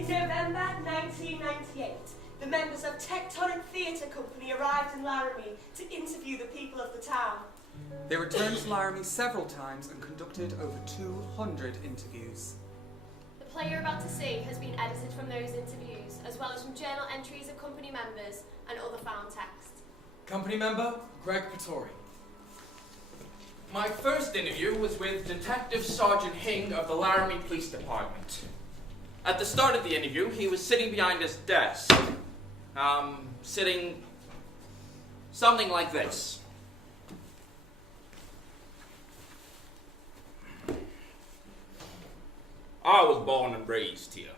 In November 1998, the members of Tectonic Theatre Company arrived in Laramie to interview the people of the town. They returned to Laramie several times and conducted over 200 interviews. The play you're about to see has been edited from those interviews, as well as from journal entries of company members and other found text. Company member, Greg Patori. My first interview was with Detective Sergeant Hing of the Laramie Police Department. At the start of the interview, he was sitting behind his desk. Sitting something like this. I was born and raised here.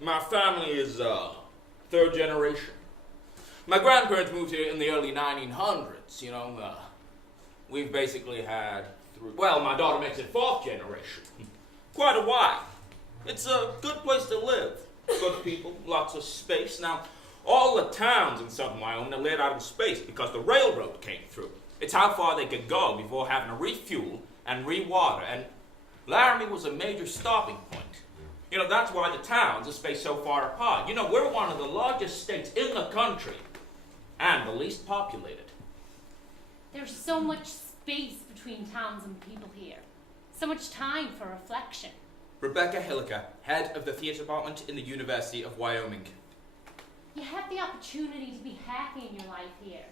My family is third generation. My grandparents moved here in the early 1900s, We've basically had my daughter makes it fourth generation. Quite a while. It's a good place to live. Good people, lots of space. Now, all the towns in southern Wyoming are laid out in space because the railroad came through. It's how far they could go before having to refuel and re-water, and Laramie was a major stopping point. That's why the towns are spaced so far apart. We're one of the largest states in the country, and the least populated. There's so much space between towns and people here. So much time for reflection. Rebecca Hilliker, head of the theatre department in the University of Wyoming. You have the opportunity to be happy in your life here.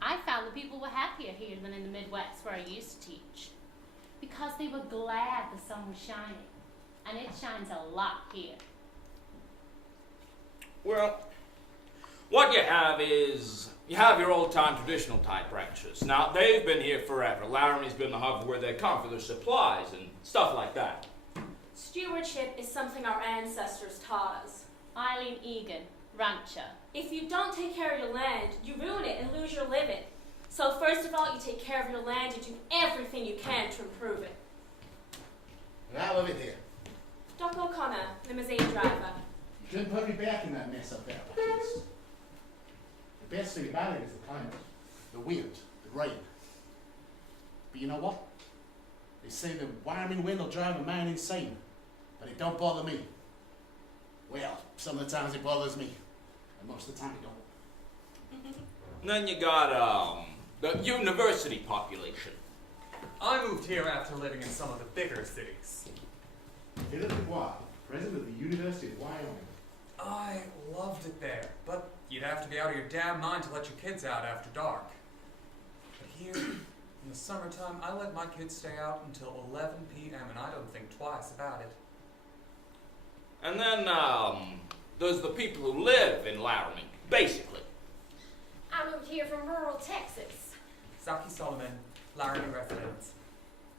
I found that people were happier here than in the Midwest where I used to teach. Because they were glad the sun was shining. And it shines a lot here. Well, what you have is, you have your old-time traditional type ranchers. Now, they've been here forever. Laramie's been the hub where they come for their supplies and stuff like that. Stewardship is something our ancestors taught us. Eileen Egan, rancher. If you don't take care of your land, you ruin it and lose your living. So first of all, you take care of your land and do everything you can to improve it. And I love it here. Doc O'Connor, limousine driver. You shouldn't put me back in that mess up there, please. The best thing about it is the climate, the wind, the rain. But you know what? They say the Wyoming wind will drive a man insane, but it don't bother me. Well, some of the times it bothers me, and most of the time it don't. And then you got, the university population. I moved here after living in some of the bigger cities. Philip Dubois, president of the University of Wyoming. I loved it there, but you'd have to be out of your damn mind to let your kids out after dark. But here, in the summertime, I let my kids stay out until 11 p.m. and I don't think twice about it. And then, there's the people who live in Laramie, basically. I moved here from rural Texas. Zaki Solomon, Laramie residents.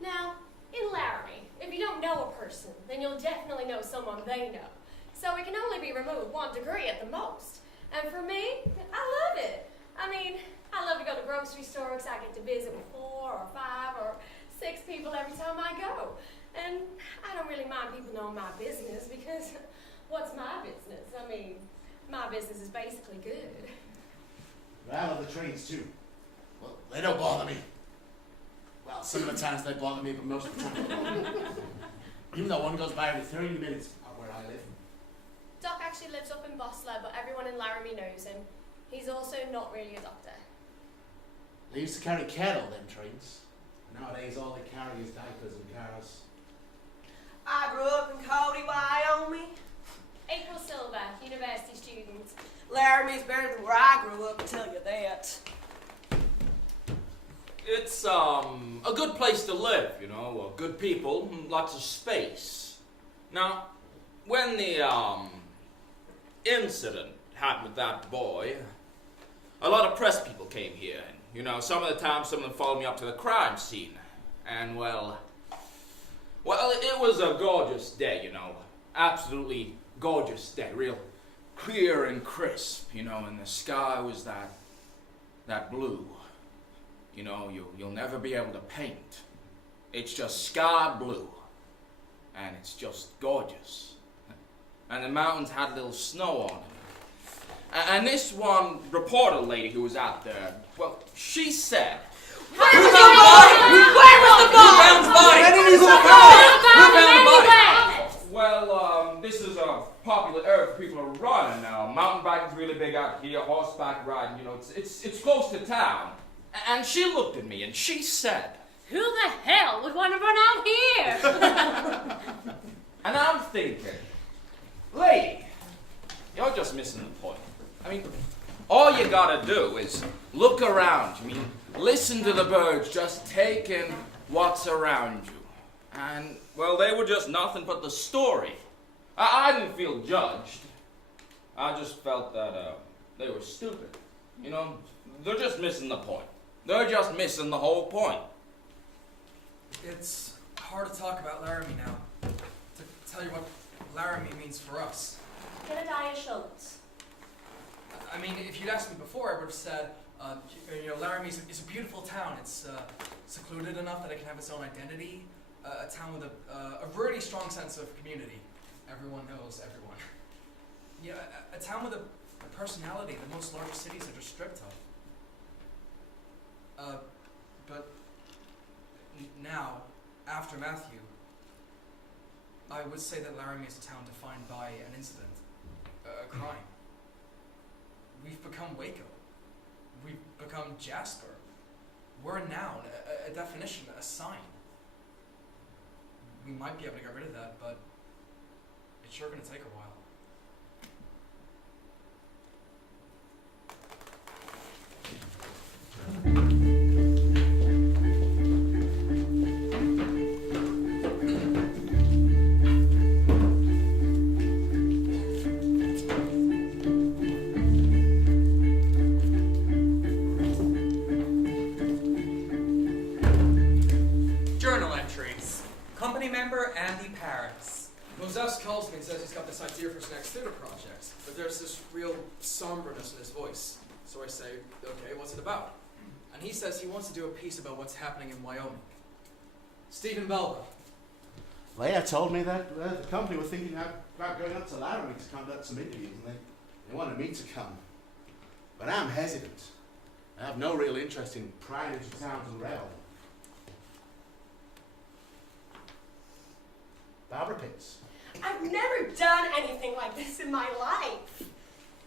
Now, in Laramie, if you don't know a person, then you'll definitely know someone they know. So it can only be removed 1 degree at the most. And for me, I love it. I mean, I love to go to grocery stores. I get to visit with 4 or 5 or 6 people every time I go. And I don't really mind people knowing my business because what's my business? I mean, my business is basically good. But I love the trains too. Well, they don't bother me. Well, some of the times they bother me, but most of the time they bother me. Even though one goes by every 30 minutes out where I live. Doc actually lives up in Bosler, but everyone in Laramie knows him. He's also not really a doctor. They used to carry cattle, them trains. Nowadays all they carry is diapers and cars. I grew up in Cody, Wyoming. April Silver, university student. Laramie's better than where I grew up, I'll tell you that. It's, a good place to live, good people, and lots of space. Now, when the, incident happened with that boy, a lot of press people came here, and, some of the time some of them followed me up to the crime scene, and, well, it was a gorgeous day, absolutely gorgeous day, real clear and crisp, and the sky was that blue. You'll never be able to paint. It's just sky blue. And it's just gorgeous. And the mountains had a little snow on them. And this one reporter lady who was out there, well, she said... Where was the body? Where was the body? Who found the body? Who found the body? Well, this is a part riding's really big out here, horseback riding, you know, it's close to town. And she looked at me and she said, Who the hell would want to run out here? and I'm thinking, lady, you're just missing the point. I mean, all you gotta do is look around. I mean, listen to the birds just taking what's around you. And, well, they were just nothing but the story. I didn't feel judged. I just felt that they were stupid. You know, they're just missing the point. They're just missing the whole point. It's hard to talk about Laramie now. To tell you what Laramie means for us. Jedediah Schultz. I mean, if you'd asked me before, I would have said, Laramie is a beautiful town. It's secluded enough that it can have its own identity. A town with a really strong sense of community. Everyone knows everyone. Yeah, a town with a personality that most larger cities are just stripped of. But now, after Matthew, I would say that Laramie is a town defined by an incident, a crime. We've become Waco. We've become Jasper. We're a noun, a definition, a sign. We might be able to get rid of that, but it's sure going to take a while. Journal entries. Company member Andy Paris. Moses calls me and says he's got this idea for his next theater project, but there's this real somberness in his voice. So I say, okay, what's it about? And he says he wants to do a piece about what's happening in Wyoming. Stephen Belba. Leah told me that the company were thinking about going up to Laramie to conduct some interviews, and they wanted me to come. But I'm hesitant. I have no real interest in prying into towns and rail. Barbara Pitts. I've never done anything like this in my life.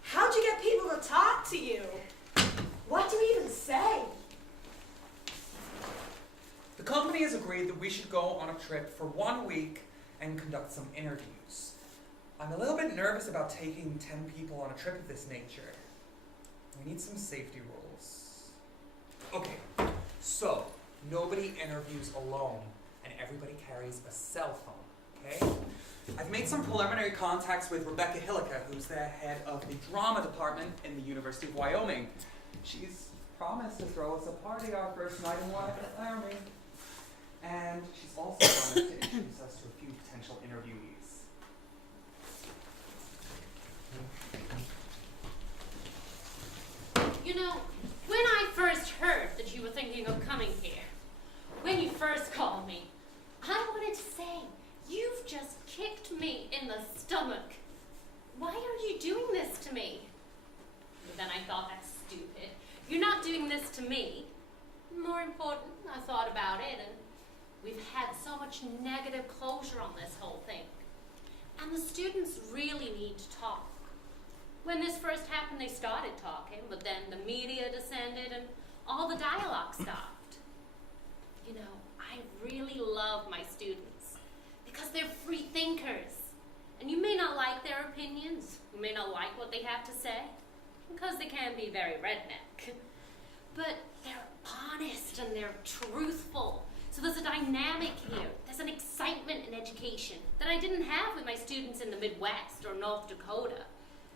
How'd you get people to talk to you? What do you even say? The company has agreed that we should go on a trip for 1 week and conduct some interviews. I'm a little bit nervous about taking 10 people on a trip of this nature. We need some safety rules. Okay, so nobody interviews alone and everybody carries a cell phone, okay? I've made some preliminary contacts with Rebecca Hillica, who's the head of the drama department in the University of Wyoming. She's promised to throw us a party our first night in Laramie. And she's also promised to introduce us to a few potential interviewees. You know, when I first heard that you were thinking of coming here, when you first called me, I wanted to say, you've just kicked me in the stomach. Why are you doing this to me? But then I thought, that's stupid. You're not doing this to me. More important, I thought about it, and we've had so much negative closure on this whole thing. And the students really need to talk. When this first happened, they started talking, but then the media descended and all the dialogue stopped. You know, I really love my students because they're free thinkers. And you may not like their opinions, you may not like what they have to say, because they can be very redneck. But they're honest and they're truthful. So there's a dynamic here. There's an excitement in education that I didn't have with my students in the Midwest or North Dakota.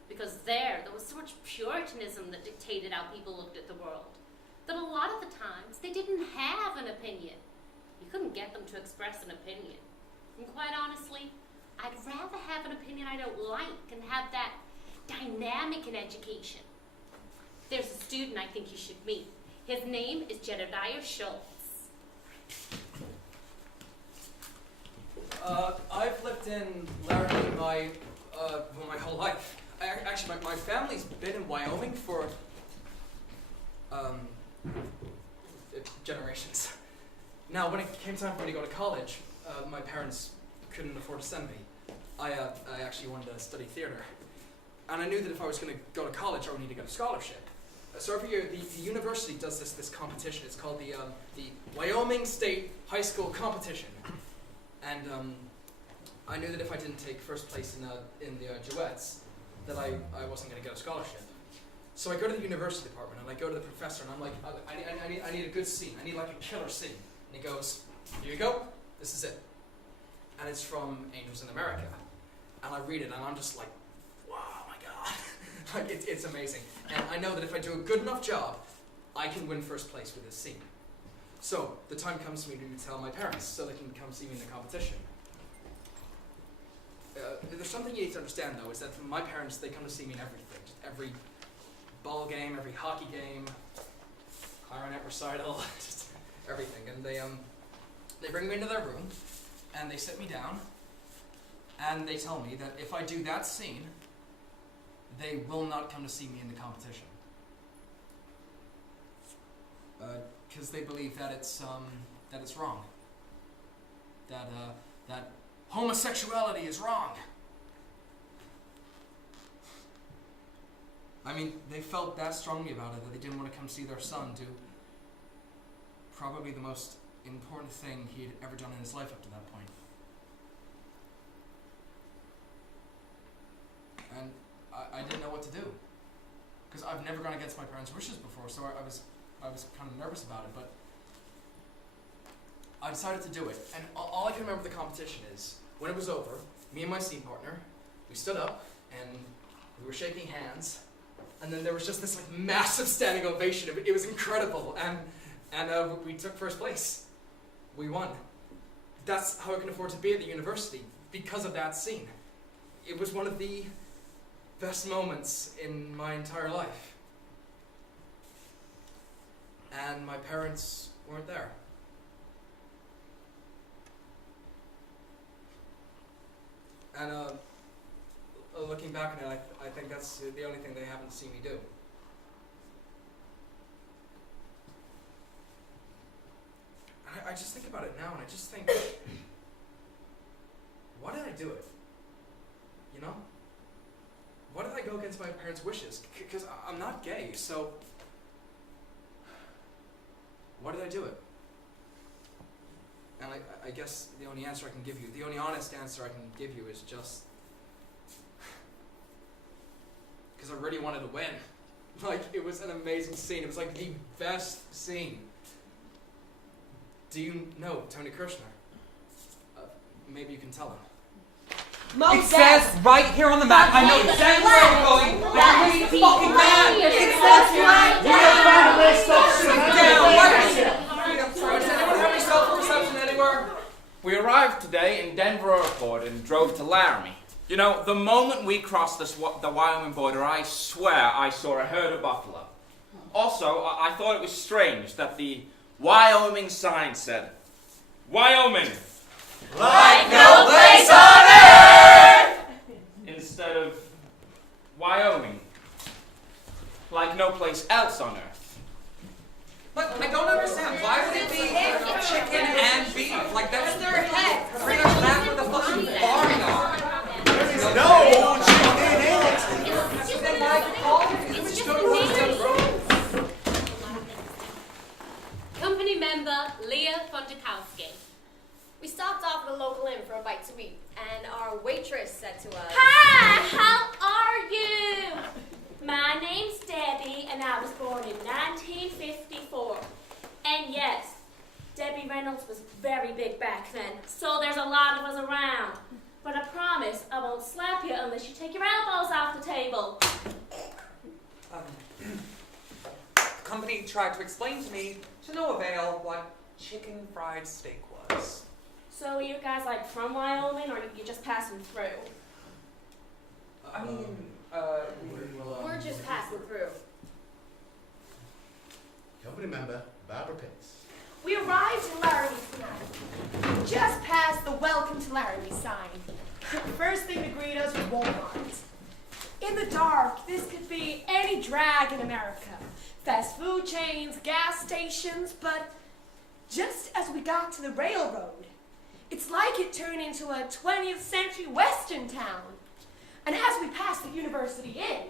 Because there was so much Puritanism that dictated how people looked at the world, that a lot of the times they didn't have an opinion. You couldn't get them to express an opinion. And quite honestly, I'd rather have an opinion I don't like and have that dynamic in education. There's a student I think you should meet. His name is Jedediah Schultz. I've lived in Laramie my whole life. Actually, my family's been in Wyoming for generations. Now, when it came time for me to go to college, my parents couldn't afford to send me. I actually wanted to study theater. and I knew that if I was going to go to college, I would need to get a scholarship. So every year, the university does this competition. It's called the Wyoming State High School Competition. And I knew that if I didn't take first place in the duets, that I wasn't going to get a scholarship. So I go to the university department, and I go to the professor, and I'm like, I need a good scene. I need like a killer scene. And he goes, here you go. This is it. And it's from Angels in America. And I read it, and I'm just like, wow, my God. Like, it's amazing. And I know that if I do a good enough job, I can win first place with this scene. So the time comes for me to tell my parents so they can come see me in the competition. There's something you need to understand, though, is that my parents, they come to see me in everything. Just every ball game, every hockey game, clarinet recital, just everything. And they bring me into their room, and they sit me down, and they tell me that if I do that scene, they will not come to see me in the competition. Because they believe that it's wrong. That homosexuality is wrong. I mean, they felt that strongly about it that they didn't want to come see their son do probably the most important thing he had ever done in his life up to that point. And I didn't know what to do, because I've never gone against my parents' wishes before, so I was kind of nervous about it, but I decided to do it. And all I can remember of the competition is, when it was over, me and my scene partner, we stood up, and we were shaking hands, and then there was just this like massive standing ovation. It was incredible, and we took first place. We won. That's how I can afford to be at the university, because of that scene. It was one of the best moments in my entire life. And my parents weren't there. And looking back on it, I think that's the only thing they haven't seen me do. I just think about it now, and I just think, why did I do it? You know? Why did I go against my parents' wishes? Because I'm not gay, so why did I do it? And I guess the only answer I can give you, the only honest answer I can give you is just because I really wanted to win. Like, it was an amazing scene. It was like the best scene. Do you know Tony Kirshner? Maybe you can tell him. It says right here on the map. I know exactly where we're going. But we fucking mad. It says right Does anyone have any cell phone reception anywhere? We arrived today in Denver Airport and drove to Laramie. You know, the moment we crossed the Wyoming border, I swear I saw a herd of buffalo. Also, I thought it was strange that the Wyoming sign said, Wyoming! Like no place on earth! Instead of Wyoming. Like no place else on earth. But I don't understand. Why would it be chicken and beef? Like, that's their head. Bring us back with a fucking barnyard. No chicken in it! Company member Leah Fonjakowski. We stopped off at a local inn for a bite to eat, and our waitress said to us, Hi, how are you? My name's Debbie, and I was born in 1954. And yes, Debbie Reynolds was very big back then, so there's a lot of us around. But I promise I won't slap you unless you take your elbows off the table. The company tried to explain to me, to no avail, what chicken fried steak was. So are you guys like from Wyoming, or are you just passing through? I mean, we're just passing through. Company member Barbara Pitts. We arrived in Laramie tonight. Just past the Welcome to Laramie sign. The first thing to greet us was Walmart. In the dark, this could be any drag in America. Fast food chains, gas stations, but just as we got to the railroad, it's like it turned into a 20th century western town. And as we passed the university inn,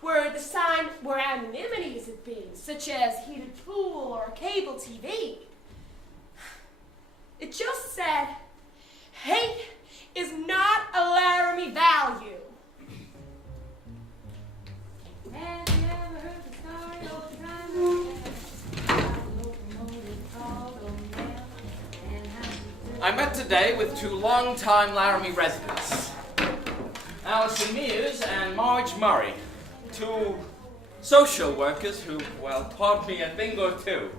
where the sign where amenities had been, such as heated pool or cable TV, it just said, hate is not a Laramie value. Have you ever heard the story of the driver? I met today with two long-time Laramie residents, Allison Mears and Marge Murray, two social workers who, well, taught me a thing or two.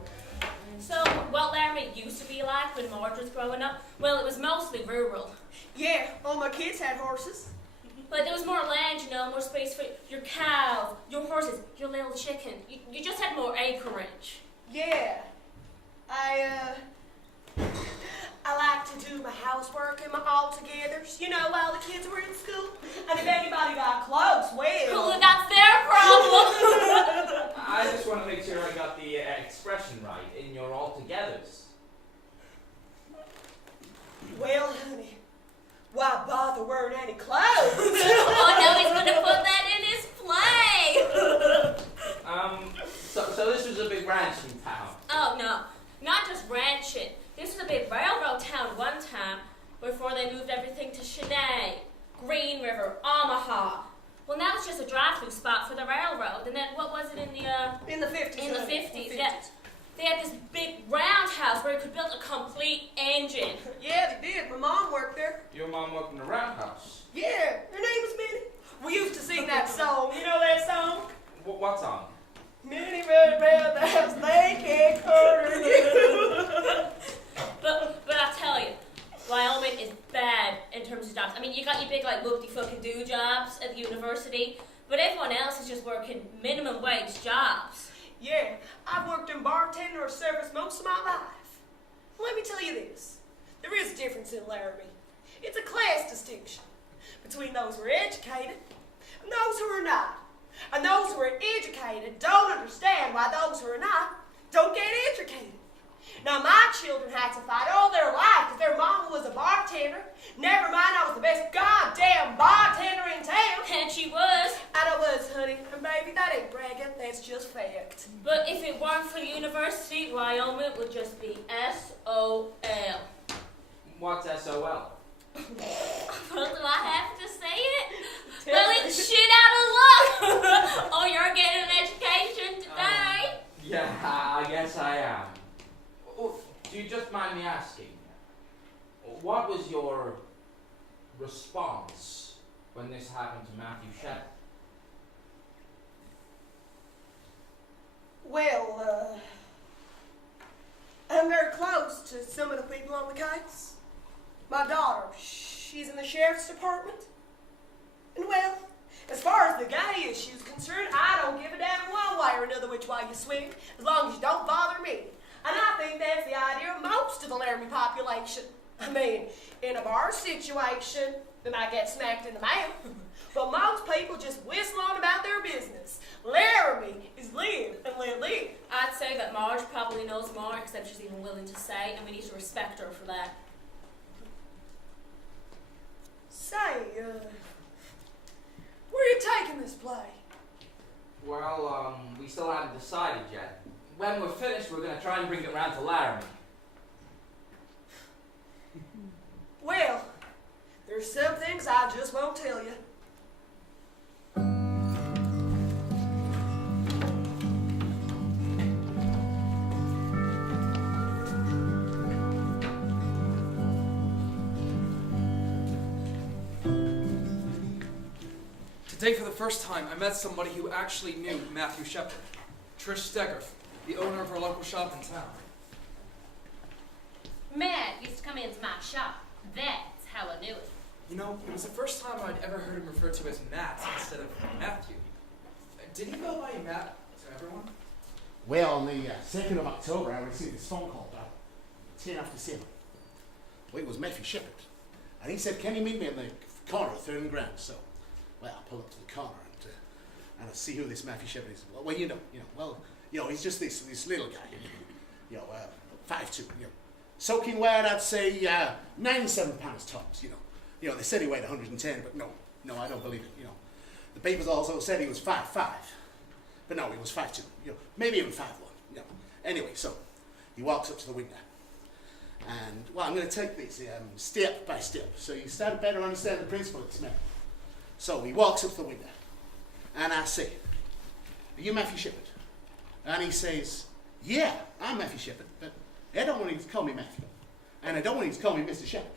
So, what Laramie used to be like when Marge was growing up, well, it was mostly rural. Yeah, all my kids had horses. But there was more land, you know, more space for your cows, your horses, your little chicken. You just had more acreage. Yeah, I like to do my housework and my all-togethers, you know, while the kids were in school. And if anybody got close, well... Well, that's their problem. I just want to make sure I got the expression right in your all-togethers. Well, honey, why bother wearing any clothes? Oh, no, he's going to put that in his play. So this was a big ranching town. Oh, no, not just ranching. This was a big railroad town one time before they moved everything to Chennai, Green River, Omaha. Well, now it's just a drive-through spot for the railroad. And then what was it in the... In the 50s. In the 50s, yeah. They had this big roundhouse where you could build a complete engine. Yeah, they did. My mom worked there. Your mom worked in a roundhouse. Yeah, her name was Minnie. We used to sing that song. You know that song? What song? Minnie ran around the house, they can't corner you. But I tell you, Wyoming is bad in terms of jobs. I mean, you got your big, like, whoop-de-fucking-do jobs at the university, but everyone else is just working minimum wage jobs. Yeah, I've worked in bartender or service most of my life. Let me tell you this. There is a difference in Laramie. It's a class distinction between those who are educated and those who are not. And those who are educated don't understand why those who are not don't get educated. Now, my children had to fight all their life because their mama was a bartender. Never mind, I was the best goddamn bartender in town. And she was. And I was, honey. And baby, that ain't bragging, that's just fact. But if it weren't for the university, Wyoming would just be S-O-L. What's SOL? Well, do I have to say it? Well, it's shit out of luck. Oh, you're getting an education today? Yeah, I guess I am. Oh, do you just mind me asking, what was your response when this happened to Matthew Shepard? Well, I'm very close to some of the people on the case. My daughter, she's in the sheriff's department. And well, as far as the gay issue's concerned, I don't give a damn one way or another which way you swing, as long as you don't bother me. And I think that's the idea of most of the Laramie population. I mean, in a bar situation, they might get smacked in the mouth. But most people just whistle on about their business. Laramie is live and let live. I'd say that Marge probably knows more, except she's even willing to say, and we need to respect her for that. Say, where are you taking this play? Well, we still haven't decided yet. When we're finished, we're going to try and bring it around to Laramie. Well, there's some things I just won't tell you. Today, for the first time, I met somebody who actually knew Matthew Shepard. Trish Stegger, the owner of our local shop in town. Matt used to come into my shop. That's how I knew it. You know, it was the first time I'd ever heard him referred to as Matt instead of Matthew. Did he go by Matt to everyone? Well, on the 2nd of October, I received this phone call about 10 after 7. Well, it was Matthew Shepard. And he said, can you meet me in the corner of 3rd and Grand? So, well, I pull up to the corner and I see who this Matthew Shepard is. Well, he's just this little guy, 5'2", soaking wet, I'd say 97 pounds tops, You know, they said he weighed 110, but no, No, I don't believe it, you know. The papers also said he was 5'5". But no, he was 5'2", you know, maybe even 5'1", you know. Anyway, so he walks up to the window. And, well, I'm going to take this step by step so you start to better understand the principle of this matter. So he walks up to the window. And I say, "Are you Matthew Shepard?" And he says, "Yeah, I'm Matthew Shepard, but I don't want you to call me Matthew. And I don't want you to call me Mr. Shepard.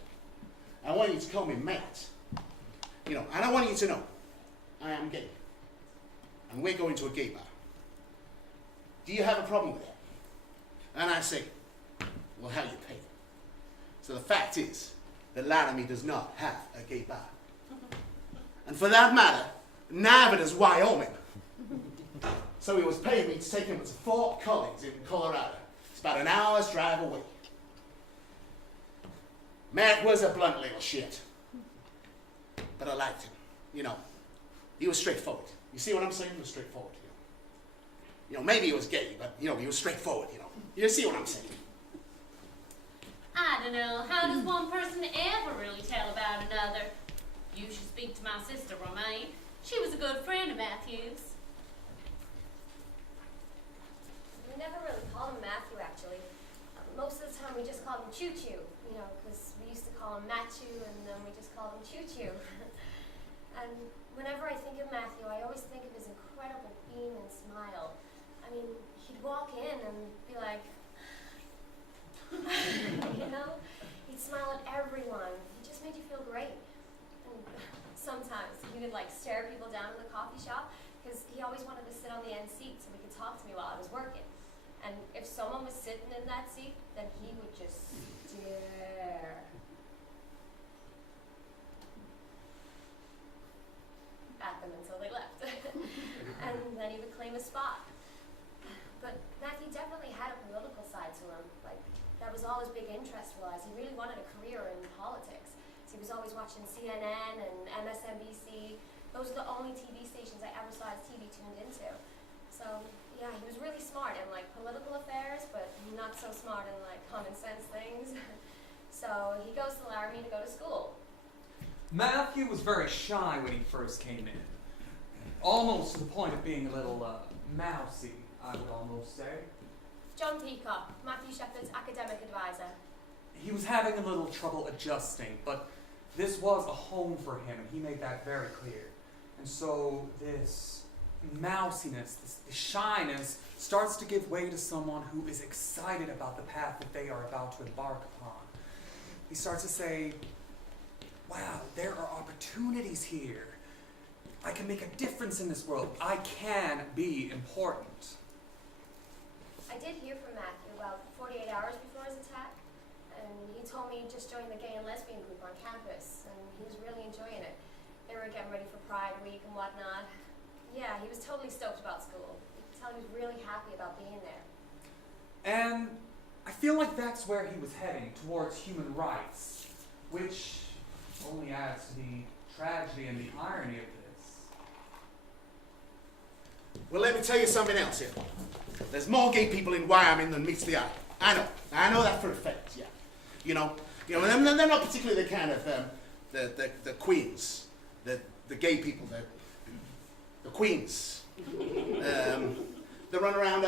I want you to call me Matt. You know, and I want you to know, I am gay. And we're going to a gay bar. Do you have a problem with that?" And I say, "Well, how you pay?" So the fact is that Laramie does not have a gay bar. And for that matter, neither does Wyoming. So he was paying me to take him to Fort Collins in Colorado. It's about an hour's drive away. Matt was a blunt little shit. But I liked him. You know, he was straightforward. You see what I'm saying? He was straightforward. You know, maybe he was gay, but, you know, he was straightforward, you know. You see what I'm saying? I don't know. How does one person ever really tell about another? You should speak to my sister, Romaine. She was a good friend of Matthew's. We never really called him Matthew, actually. Most of the time we just called him Choo Choo, you know, because we used to call him Matthew, and then we just called him Choo Choo. And whenever I think of Matthew, I always think of his incredible beam and smile. I mean, he'd walk in and be like, you know, he'd smile at everyone. He just made you feel great. And sometimes he would like stare people down in the coffee shop because he always wanted to sit on the end seat so he could talk to me while I was working. And if someone was sitting in that seat, then he would just stare at them until they left. And then he would claim a spot. But Matthew definitely had a political side to him. Like, that was all his big interest was. He really wanted a career in politics. So he was always watching CNN and MSNBC. Those are the only TV stations I ever saw his TV tuned into. So, yeah, he was really smart in, like, political affairs, but not so smart in, like, common sense things. So he goes to Laramie to go to school. Matthew was very shy when he first came in. Almost to the point of being a little mousy, I would almost say. John Peacock, Matthew Shepard's academic advisor. He was having a little trouble adjusting, but this was a home for him, and he made that very clear. And so this mousiness, this shyness, starts to give way to someone who is excited about the path that they are about to embark upon. He starts to say, "Wow, there are opportunities here. I can make a difference in this world. I can be important." I did hear from Matthew about 48 hours before his attack, and he told me he just joined the gay and lesbian group on campus, and he was really enjoying it. They were getting ready for Pride Week and whatnot. Yeah, he was totally stoked about school. You could tell he was really happy about being there. And I feel like that's where he was heading, towards human rights, which only adds to the tragedy and the irony of this. Well, let me tell you something else here. There's more gay people in Wyoming than meets the eye. I know that for a fact, yeah. You know, and they're not particularly the kind of, the queens, the gay people, the queens. They run around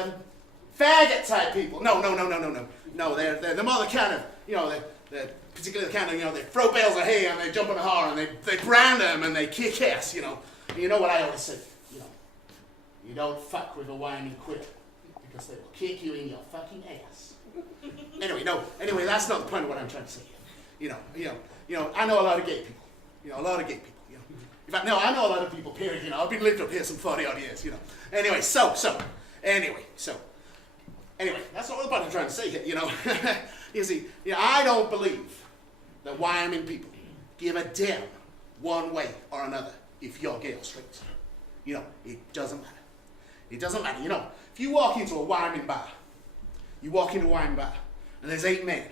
faggot type people. No, they're more the kind of, you know, they're particularly the kind of, you know, they throw bales of hay and they jump in a horn and they brand them and they kick ass, you know. And you know what I always say, you know, you don't fuck with a Wyoming queer because they will kick you in your fucking ass. Anyway, that's not the point of what I'm trying to say here. You know, I know a lot of gay people. You know, a lot of gay people. You know, in fact, no, I know a lot of people. Period. You know, I've been lived up here some 40-odd years. You know. Anyway, that's not what I'm trying to say here. You know, you see, I don't believe that Wyoming people give a damn one way or another if you're gay or straight. You know, it doesn't matter. It doesn't matter. You know, if you walk into a Wyoming bar, and there's 8 men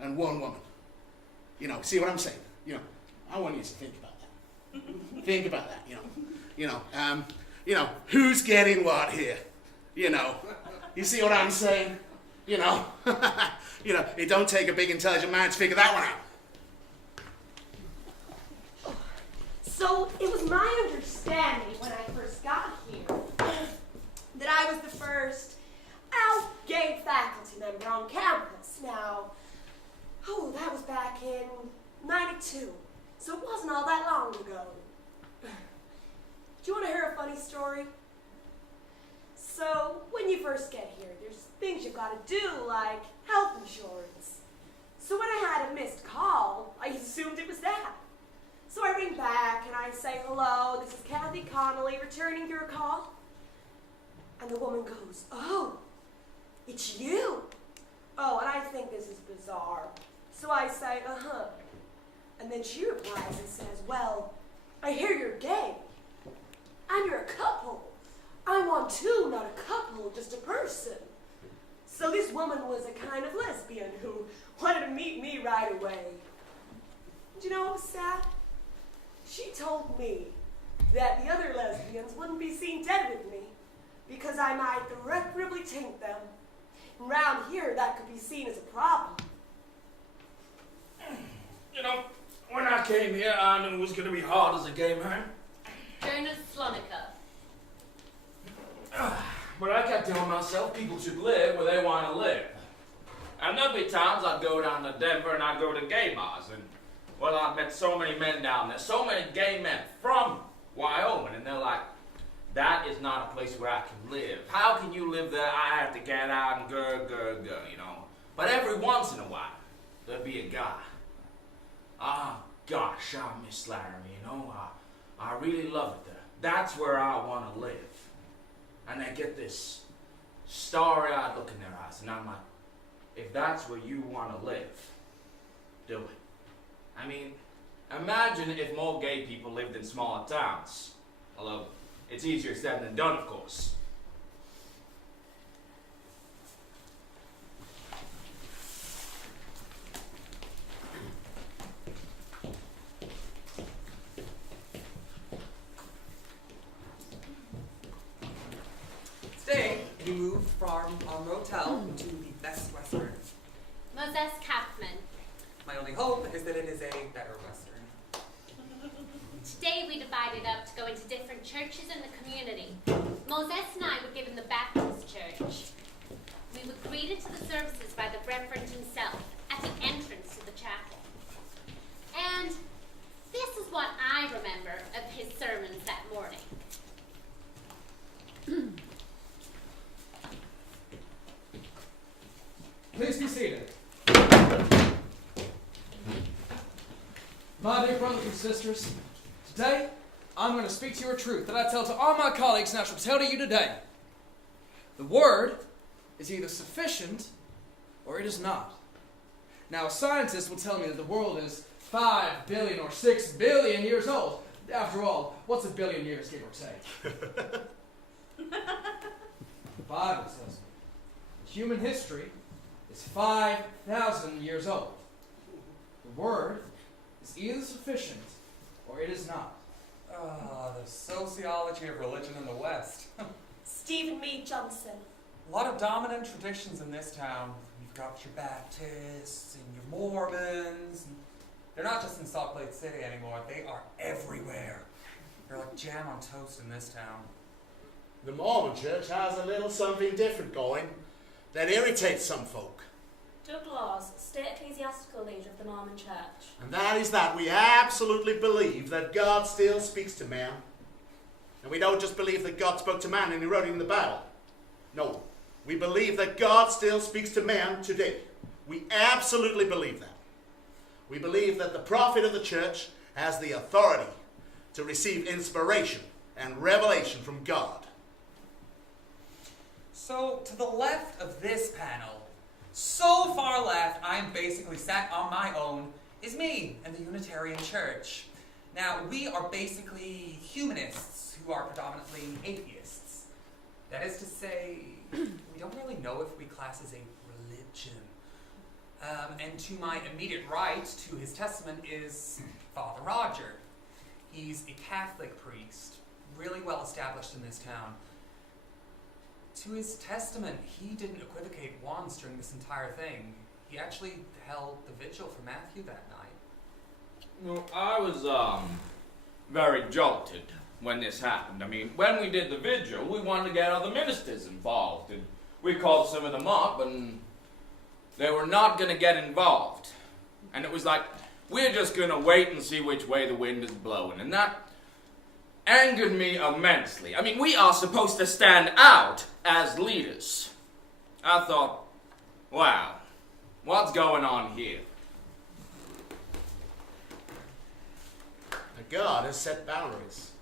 and 1 woman. You know, see what I'm saying? You know, I want you to think about that. Think about that. You know, who's getting what here? You know, you see what I'm saying? You know, it don't take a big intelligent man to figure that one out. So it was my understanding when I first got here that I was the first gay faculty member on campus. Now, that was back in '92, so it wasn't all that long ago. Do you want to hear a funny story? So, when you first get here, there's things you've got to do, like health insurance. So when I had a missed call, I assumed it was that. So I ring back and I say, "Hello, this is Kathy Connolly returning your call." And the woman goes, "Oh, it's you." Oh, and I think this is bizarre. So I say, "Uh-huh." And then she replies and says, "Well, I hear you're gay. And you're a couple. I'm one too, not a couple, just a person." So this woman was a kind of lesbian who wanted to meet me right away. Do you know what was sad? She told me that the other lesbians wouldn't be seen dead with me because I might irreparably taint them. And round here, that could be seen as a problem. You know, when I came here, I knew it was going to be hard as a gay man. Jonas Slonica. But I kept telling myself people should live where they want to live. And there'd be times I'd go down to Denver and I'd go to gay bars. And, well, I'd met so many men down there, so many gay men from Wyoming. And they're like, that is not a place where I can live. How can you live there? I have to get out and go, you know. But every once in a while, there'd be a guy. Gosh, I miss Laramie, you know. I really love it there. That's where I want to live. And they get this starry-eyed look in their eyes. And I'm like, if that's where you want to live, do it. I mean, imagine if more gay people lived in smaller towns. Although, it's easier said than done, of course. Today, we moved from our motel to the Best Western. Moses Kaufman. My only hope is that it is a better Western. Today we divided up to go into different churches in the community. Moses and I were given the Baptist church. We were greeted to the services by the Reverend himself at the entrance to the chapel. And this is what I remember of his sermons that morning. Please be seated. My dear brothers and sisters, today I'm going to speak to you a truth that I tell to all my colleagues and I shall tell to you today. The Word is either sufficient or it is not. Now, a scientist will tell me that the world is 5 billion or 6 billion years old. After all, what's a billion years, give or take? The Bible says human history is 5,000 years old. The Word is either sufficient or it is not. The sociology of religion in the West. Stephen Meade Johnson. A lot of dominant traditions in this town. You've got your Baptists and your Mormons. They're not just in Salt Lake City anymore. They are everywhere. They're like jam on toast in this town. The Mormon church has a little something different going that irritates some folk. Doug Laws, State Ecclesiastical Leader of the Mormon Church. And that is that we absolutely believe that God still speaks to man. And we don't just believe that God spoke to man and he wrote it in the Bible. No, we believe that God still speaks to man today. We absolutely believe that. We believe that the prophet of the church has the authority to receive inspiration and revelation from God. So, to the left of this panel, so far left, I'm basically sat on my own, is me and the Unitarian Church. Now, we are basically humanists who are predominantly atheists. That is to say, we don't really know if we class as a religion. And to my immediate right, to his testament, is Father Roger. He's a Catholic priest, really well established in this town. To his testament, he didn't equivocate once during this entire thing. He actually held the vigil for Matthew that night. Well, I was very jolted when this happened. I mean, when we did the vigil, we wanted to get other ministers involved, and we called some of them up, and they were not going to get involved. And it was like, we're just going to wait and see which way the wind is blowing, and that angered me immensely. I mean, we are supposed to stand out as leaders. I thought, wow, what's going on here? God has set boundaries,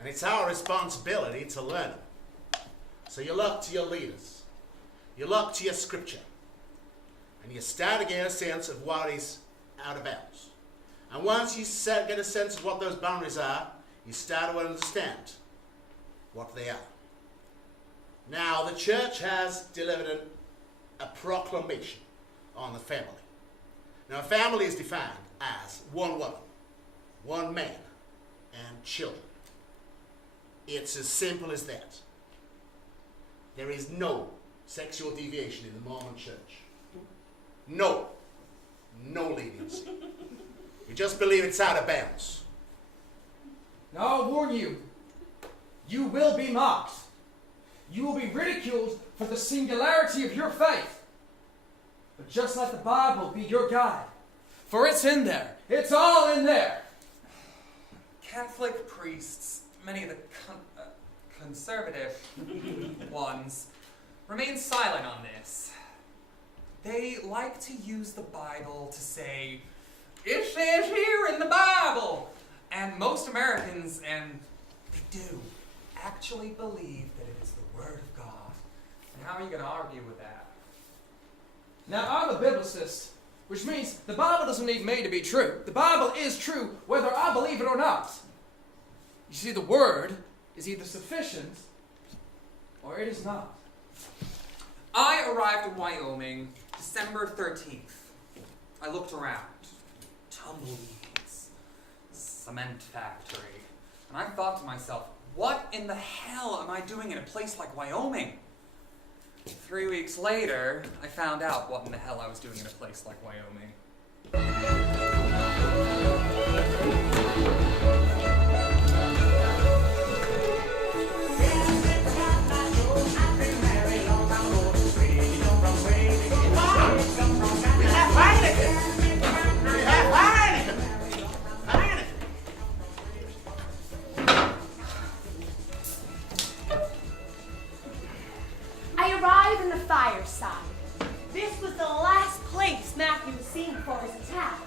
and it's our responsibility to learn them. So you look to your leaders, you look to your scripture, and you start to get a sense of what is out of bounds. And once you get a sense of what those boundaries are, you start to understand what they are. Now, the church has delivered a proclamation on the family. Now, a family is defined as one woman, one man, and children. It's as simple as that. There is no sexual deviation in the Mormon church. No leniency. We just believe it's out of bounds. Now I'll warn you, you will be mocked. You will be ridiculed for the singularity of your faith. But just let the Bible be your guide. For it's in there. It's all in there. Catholic priests, many of the conservative ones, remain silent on this. They like to use the Bible to say, it says here in the Bible. And most Americans, and they do, actually believe that it is the Word of God. And how are you going to argue with that? Now I'm a biblicist, which means the Bible doesn't need me to be true. The Bible is true whether I believe it or not. You see, the Word is either sufficient or it is not. I arrived in Wyoming December 13th. I looked around. Tumbleweeds. Cement factory. And I thought to myself, what in the hell am I doing in a place like Wyoming? 3 weeks later, I found out what in the hell I was doing in a place like Wyoming. I arrived in the fireside. This was the last place Matthew was seen before his attack.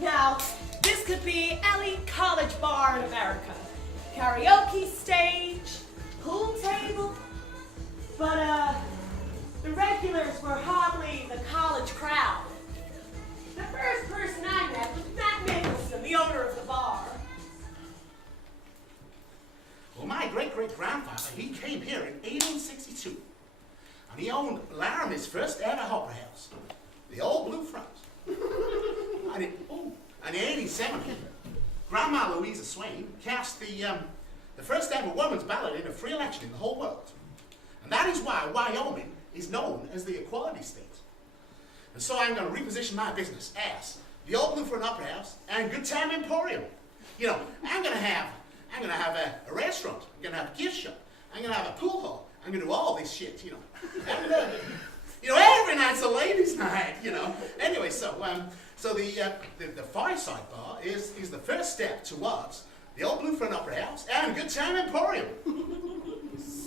Now, this could be any college bar in America. Karaoke stage, pool table. But, the regulars were hardly the college crowd. The first person I met was Matt Nicholson, the owner of the bar. Well, my great-great-grandfather, he came here in 1862. And he owned Laramie's first ever opera house, the Old Blue Front. And in 1870, Grandma Louisa Swain cast the first ever woman's ballot in a free election in the whole world. And that is why Wyoming is known as the Equality State. And so I'm going to reposition my business as the Old Blue Front Opera House and Good Time Emporium. You know, I'm going to have a restaurant. I'm going to have a gift shop. I'm going to have a pool hall. I'm going to do all this shit, you know. And, every night's a ladies' night, you know. Anyway, so the Fireside Bar is the first step towards the Old Blue Front Opera House and Good Time Emporium.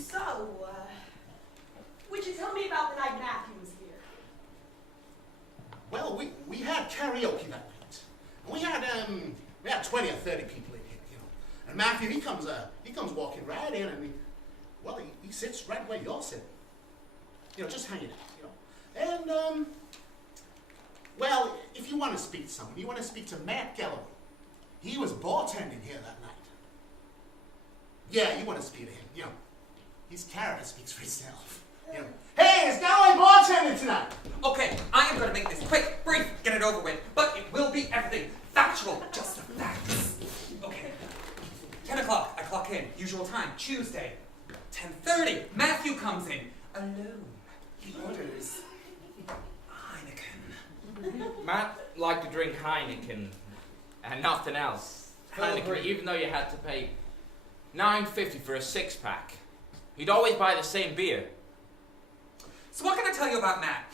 So, would you tell me about the night Matthew was here? Well, we had karaoke that night. And we had 20 or 30 people in here, you know. And Matthew, he comes walking right in, and he sits right where you're sitting. You know, just hanging out, you know. And, well, if you want to speak to someone, you want to speak to Matt Galloway. He was bartending here that night. Yeah, you want to speak to him, you know. His character speaks for itself. You know, hey, is Galloway bartending tonight? Okay, I am going to make this quick, brief, get it over with, but it will be everything factual, just the facts. Okay, 10 o'clock, I clock in, usual time, Tuesday. 10:30, Matthew comes in, alone. He orders Heineken. Matt liked to drink Heineken and nothing else. Heineken, even though you had to pay $9.50 for a 6-pack. He'd always buy the same beer. So what can I tell you about Matt?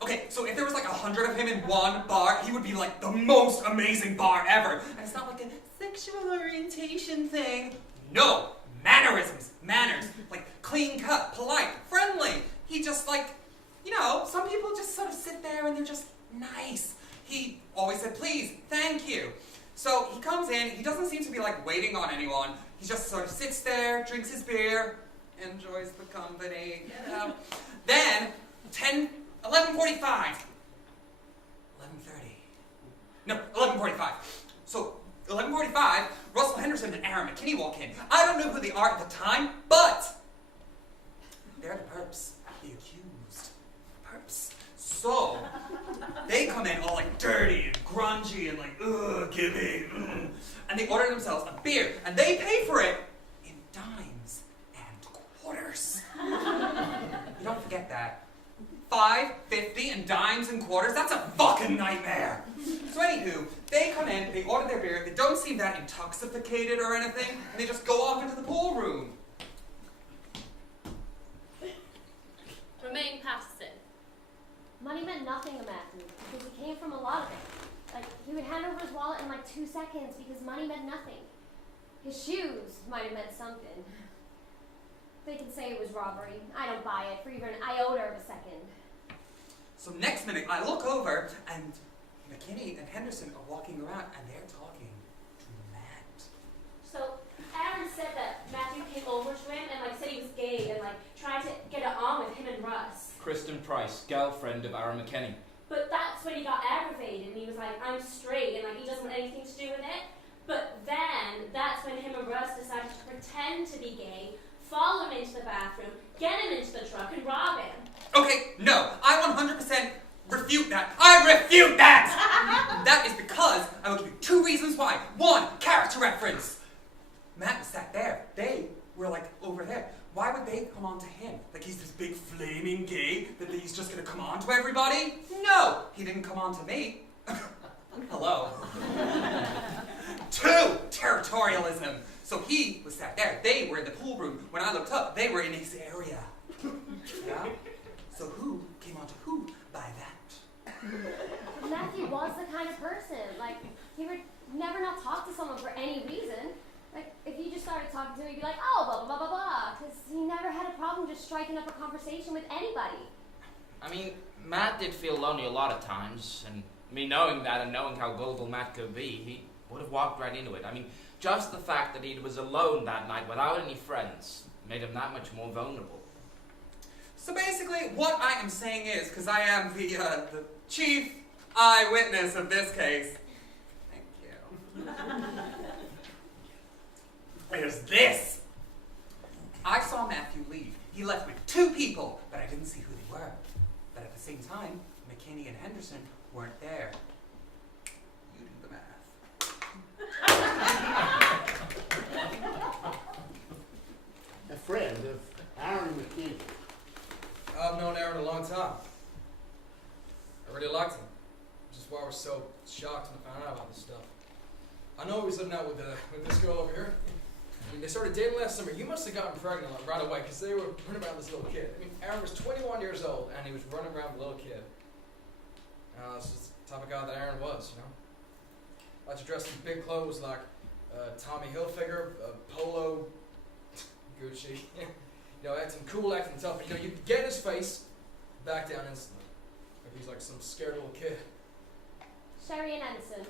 Okay, so if there was like 100 of him in one bar, he would be like the most amazing bar ever. And it's not like a sexual orientation thing. No, mannerisms, manners, like clean cut, polite, friendly. He just like, you know, some people just sort of sit there and they're just nice. He always said, please, thank you. So he comes in, he doesn't seem to be like waiting on anyone. He just sort of sits there, drinks his beer, enjoys the company, you know. Then, 11:45. 11:30. No, 11:45. So, 11:45, Russell Henderson and Aaron McKinney walk in. I don't know who they are at the time, but they're the perps. The accused. Perps. So, they come in all like dirty and grungy and like, ugh, give me, and they order themselves a beer, and they pay for it in dimes and quarters. You don't forget that. 5, 50, and dimes and quarters, that's a fucking nightmare. So anywho, they come in, they order their beer, they don't seem that intoxicated or anything, and they just go off into the pool room. Remain passive. Money meant nothing to Matthew because he came from a lot of it. Like, he would hand over his wallet in like 2 seconds because money meant nothing. His shoes might have meant something. They can say it was robbery. I don't buy it for even an iota of a second. So next minute, I look over, and McKinney and Henderson are walking around, and they're talking to Matt. So Aaron said that Matthew came over to him and like said he was gay and like tried to get it on with him and Russ. Kristen Price, girlfriend of Aaron McKinney. But that's when he got aggravated and he was like, I'm straight and like he doesn't want anything to do with it. But then that's when him and Russ decided to pretend to be gay, follow him into the bathroom, get him into the truck, and rob him. Okay, no, I 100% refute that. I refute that! That is because I will give you 2 reasons why. 1, character reference. Matt was sat there. They were like over there. Why would they come on to him? Like he's this big flaming gay that he's just gonna come on to everybody? No, he didn't come on to me. Hello. 2, territorialism. So he was sat there. They were in the pool room. When I looked up, they were in his area. Yeah? So who came on to who by that? Matthew was the kind of person, like, he would never not talk to someone for any reason. Like, if you just started talking to him, he'd be like, oh, blah, blah, blah, blah, blah, because he never had a problem just striking up a conversation with anybody. I mean, Matt did feel lonely a lot of times, and me knowing that and knowing how gullible Matt could be, he would have walked right into it. I mean, just the fact that he was alone that night without any friends made him that much more vulnerable. So basically, what I am saying is, because I am the chief eyewitness of this case, thank you, there's this. I saw Matthew leave. He left with 2 people, but I didn't see who they were. But at the same time, McKinney and Henderson weren't there. You do the math. A friend of Aaron McKinney. I've known Aaron a long time. I really liked him, which is why I was so shocked when I found out about this stuff. I know he was living out with this girl over here. I mean, they started dating last summer. You must have gotten pregnant like, right away because they were running around this little kid. I mean, Aaron was 21 years old and he was running around with a little kid. It's just the type of guy that Aaron was, you know. Liked to dress in big clothes like Tommy Hilfiger, Polo, Gucci. You know, acting cool, acting tough. But, you know, you get in his face, back down instantly. Like he's like some scared little kid. Sherry and Anderson.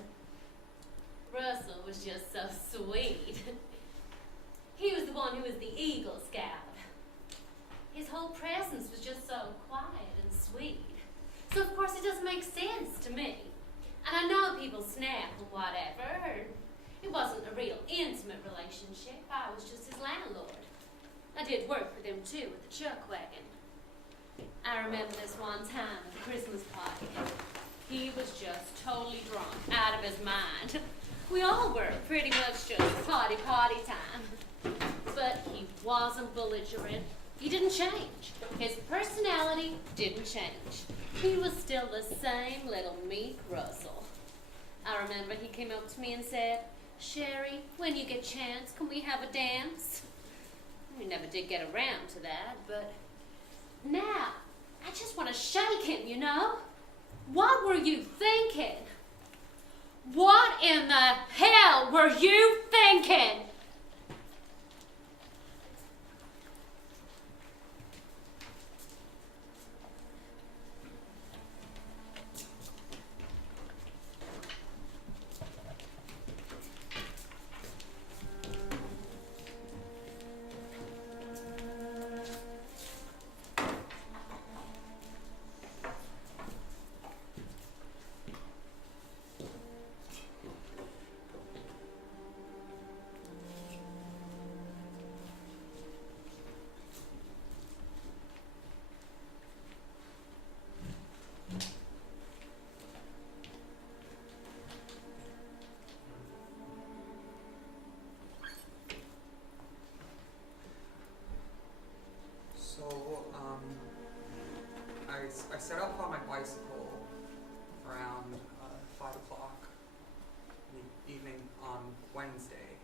Russell was just so sweet. He was the one who was the Eagle Scout. His whole presence was just so quiet and sweet. So of course it doesn't make sense to me. And I know people snap or whatever. It wasn't a real intimate relationship. I was just his landlord. I did work for them too with the chuck wagon. I remember this one time at the Christmas party. He was just totally drunk, out of his mind. We all were pretty much just party time. But he wasn't belligerent. He didn't change. His personality didn't change. He was still the same little meek Russell. I remember he came up to me and said, Sherry, when you get a chance, can we have a dance? We never did get around to that, but now, I just want to shake him, you know? What were you thinking? What in the hell were you thinking? I set off on my bicycle around 5 o'clock in the evening on Wednesday.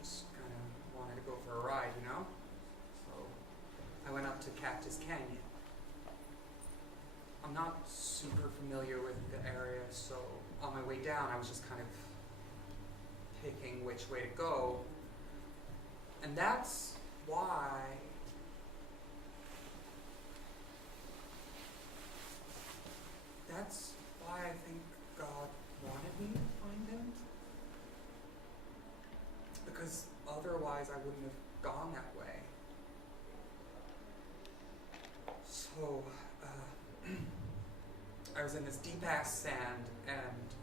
Just kind of wanted to go for a ride, you know? So I went up to Cactus Canyon. I'm not super familiar with the area, so on my way down I was just kind of picking which way to go. And that's why I think God wanted me to find him. Because otherwise I wouldn't have gone that way. So, I was in this deep ass sand and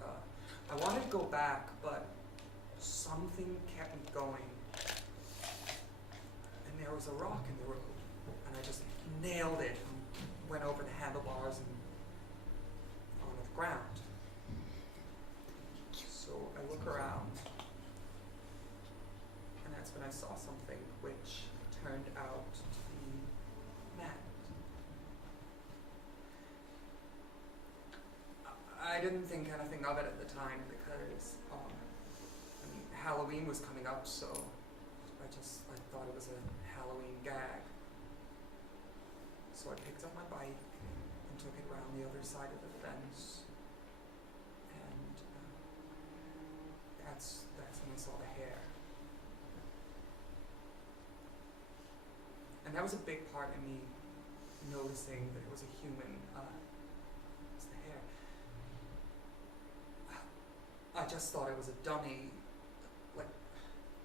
I wanted to go back, but something kept me going. And there was a rock in the road, and I just nailed it and went over the handlebars and onto the ground. So I look around, and that's when I saw something which turned out to be Matt. I didn't think anything of it at the time because Halloween was coming up, so I thought it was a Halloween gag. So I picked up my bike and took it around the other side of the fence, and that's when I saw the hair. And that was a big part of me noticing that it was a human. It's the hair. I just thought it was a dummy. Like,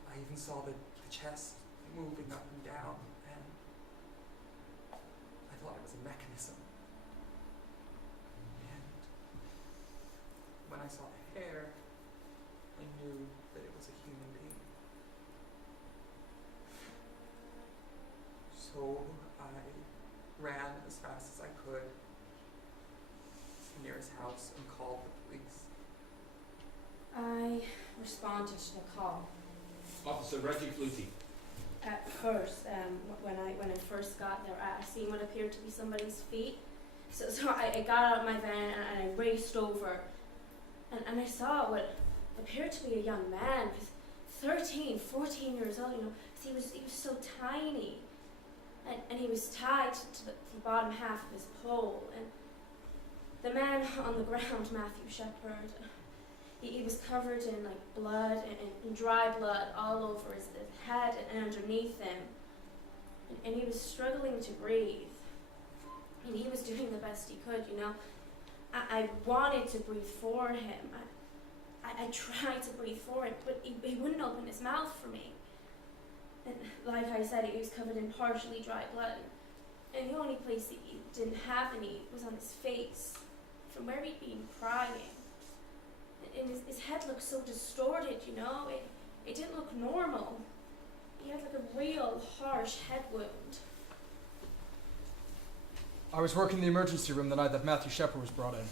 I even saw the chest moving up and down, and I thought it was a mechanism. And when I saw the hair, I knew that it was a human being. So I ran as fast as I could to the nearest house and called the police. I responded to the call. Officer Reggie Flutie. At first, when I first got there, I seen what appeared to be somebody's feet. So I got out of my van and I raced over, and I saw what appeared to be a young man, 13, 14 years old. You know, 'cause he was so tiny, and he was tied to the bottom half of his pole. And the man on the ground, Matthew Shepard. He was covered in like blood and dry blood all over his head and underneath him. And he was struggling to breathe. And he was doing the best he could, you know. I wanted to breathe for him. I tried to breathe for him, but he wouldn't open his mouth for me. And like I said, he was covered in partially dry blood. And the only place that he didn't have any was on his face, from where he'd been crying. And his head looked so distorted, you know, it didn't look normal. He had like a real harsh head wound. I was working in the emergency room the night that Matthew Shepard was brought in.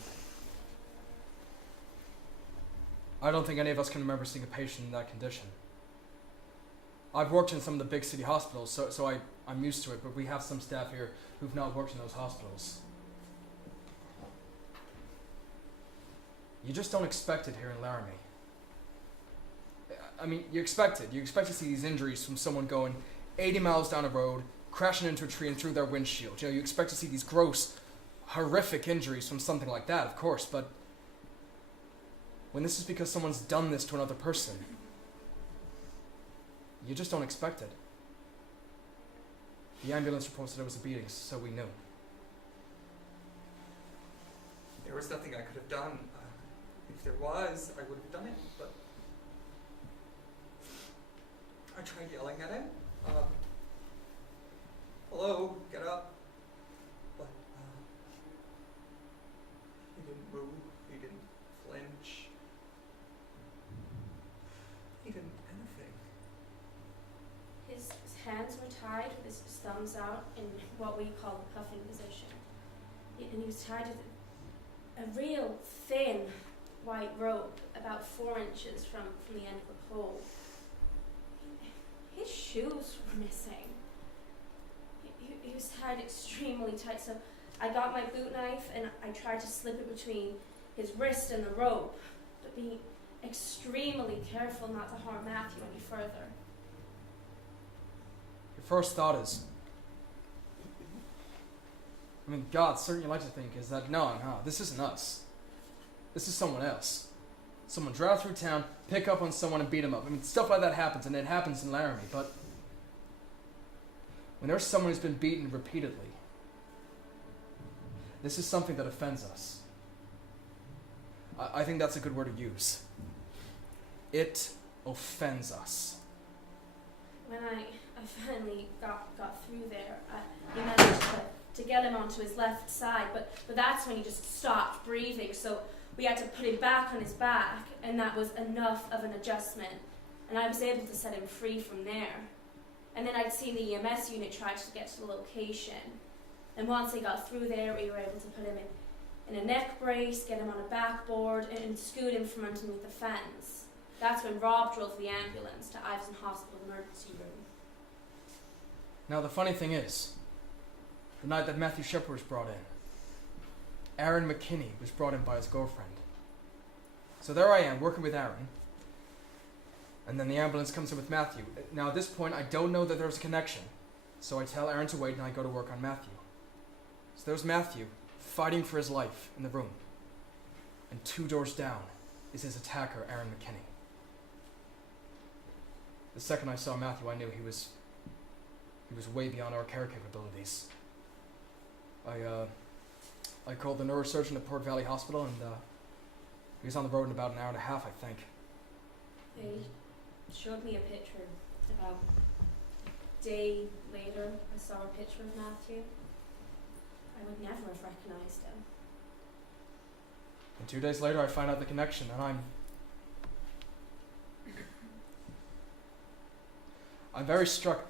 I don't think any of us can remember seeing a patient in that condition. I've worked in some of the big city hospitals, so I'm used to it, but we have some staff here who've not worked in those hospitals. You just don't expect it here in Laramie. I mean, you expect it. You expect to see these injuries from someone going 80 miles down a road, crashing into a tree and through their windshield. You expect to see these gross, horrific injuries from something like that, of course, but when this is because someone's done this to another person, you just don't expect it. The ambulance report said it was a beating, so we knew. There was nothing I could have done. If there was, I would have done it, but I tried yelling at him. Hello, get up. But he didn't move, he didn't flinch. He didn't anything. His hands were tied with his thumbs out in what we call the puffing position. And he was tied with a real thin white rope about 4 inches from the end of the pole. His shoes were missing. He was tied extremely tight, so I got my boot knife and I tried to slip it between his wrist and the rope, but being extremely careful not to harm Matthew any further. Your first thought is, I mean, God, certain you like to think is that, no, this isn't us. This is someone else. Someone drive through town, pick up on someone and beat him up. I mean, stuff like that happens, and it happens in Laramie, but when there's someone who's been beaten repeatedly, this is something that offends us. I think that's a good word to use. It offends us. When I finally got through there, we managed to get him onto his left side, but that's when he just stopped breathing, so we had to put him back on his back, and that was enough of an adjustment, and I was able to set him free from there. And then I'd seen the EMS unit try to get to the location, and once they got through there, we were able to put him in a neck brace, get him on a backboard, and scoot him from underneath the fence. That's when Rob drove the ambulance to Iveson Hospital emergency room. Now the funny thing is, the night that Matthew Shepard was brought in, Aaron McKinney was brought in by his girlfriend. So there I am, working with Aaron, and then the ambulance comes in with Matthew. Now at this point, I don't know that there's a connection, so I tell Aaron to wait and I go to work on Matthew. So there's Matthew, fighting for his life in the room, and 2 doors down is his attacker, Aaron McKinney. The second I saw Matthew, I knew he was way beyond our care capabilities. I called the neurosurgeon at Port Valley Hospital, and he was on the road in about an hour and a half, I think. They showed me a picture. About a day later, I saw a picture of Matthew. I would never have recognized him. And 2 days later, I find out the connection, and I'm very struck.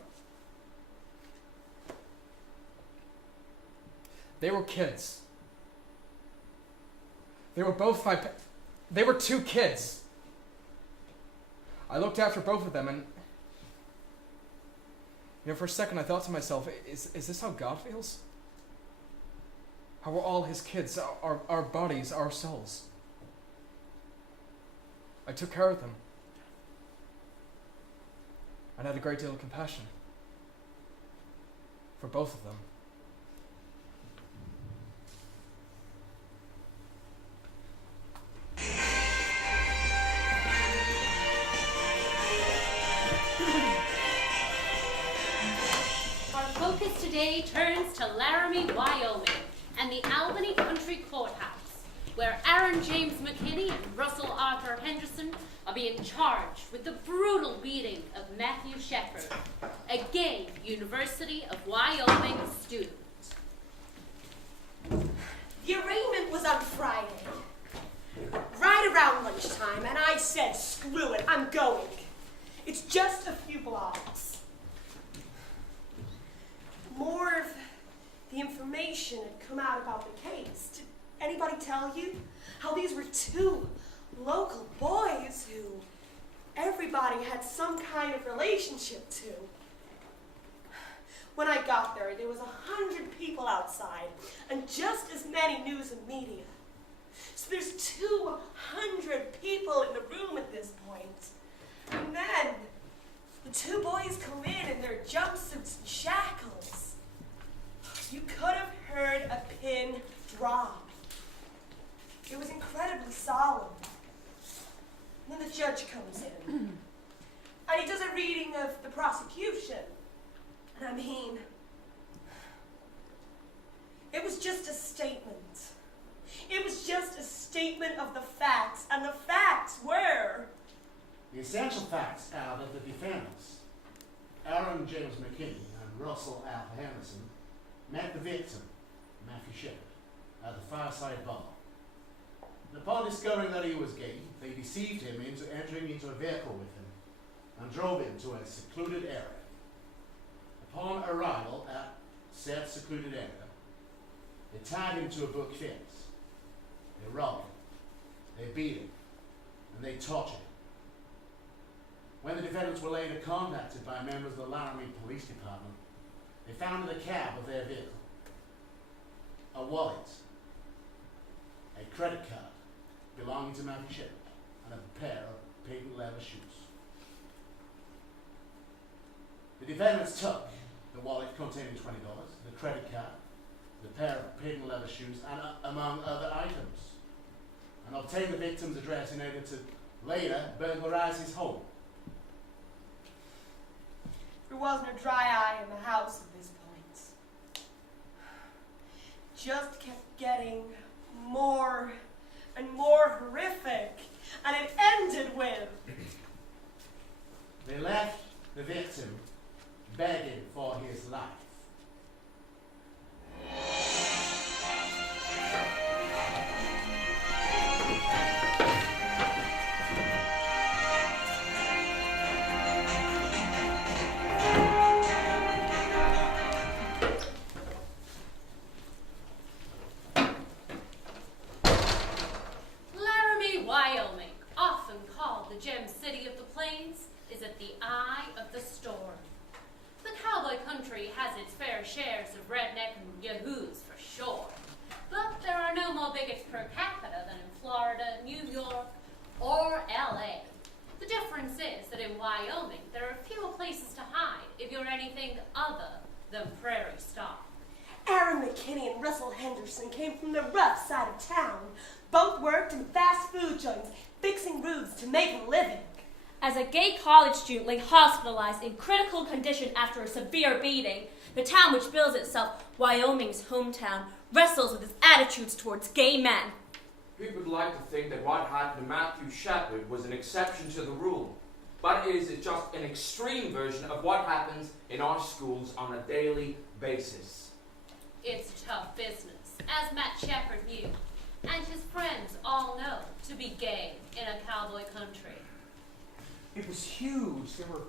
They were kids. They were both they were 2 kids. I looked after both of them, and for a second I thought to myself, is this how God feels? How we're all his kids, our bodies, our souls. I took care of them. And had a great deal of compassion for both of them. Our focus today turns to Laramie, Wyoming, and the Albany Country Courthouse, where Aaron James McKinney and Russell Arthur Henderson are being charged with the brutal beating of Matthew Shepard, a gay University of Wyoming student. The arraignment was on Friday, right around lunchtime, and I said, screw it, I'm going. It's just a few blocks. More of the information had come out about the case. Did anybody tell you how these were 2 local boys who everybody had some kind of relationship to? When I got there was 100 people outside and just as many news and media. So there's 200 people in the room at this point. And then comes in. And he does a reading of the prosecution. And I mean, it was just a statement. It was just a statement of the facts, and the facts were... The essential facts are that the defendants, Aaron James McKinney and Russell Al Henderson, met the victim, Matthew Shepard, at the Fireside Bar. And upon discovering that he was gay, they deceived him into entering into a vehicle with him and drove him to a secluded area. Upon arrival at said secluded area, they tied him to a book fence. They robbed him, they beat him, and they tortured him. When the defendants were later contacted by members of the Laramie Police Department, they found in the cab of their vehicle a wallet, a credit card belonging to Matthew Shepard, and a pair of patent leather shoes. The defendants took the wallet containing $20, the credit card, the pair of patent leather shoes, and among other items, and obtained the victim's address in order to later burglarize his home. There wasn't a dry eye in the house at this point. Just kept getting more and more horrific, and it ended with... They left the victim begging for his life. Laramie, Wyoming, often called the Gem City of the Plains, is at the eye of the storm. The cowboy country has its fair shares of redneck and yahoos for sure, but there are no more bigots per capita than in Florida, New York, or LA. The difference is that in Wyoming, there are fewer places to hide if you're anything other than prairie stock. Aaron McKinney and Russell Henderson came from the rough side of town. Both worked in fast food joints, fixing roofs to make a living. As a gay college student lay hospitalized in critical condition after a severe beating, the town which bills itself Wyoming's hometown wrestles with its attitudes towards gay men. We would like to think that what happened to Matthew Shepard was an exception to the rule, but it is just an extreme version of what happens in our schools on a daily basis. It's a tough business, as Matt Shepard knew, and his friends all know, to be gay in a cowboy country. It was huge. There were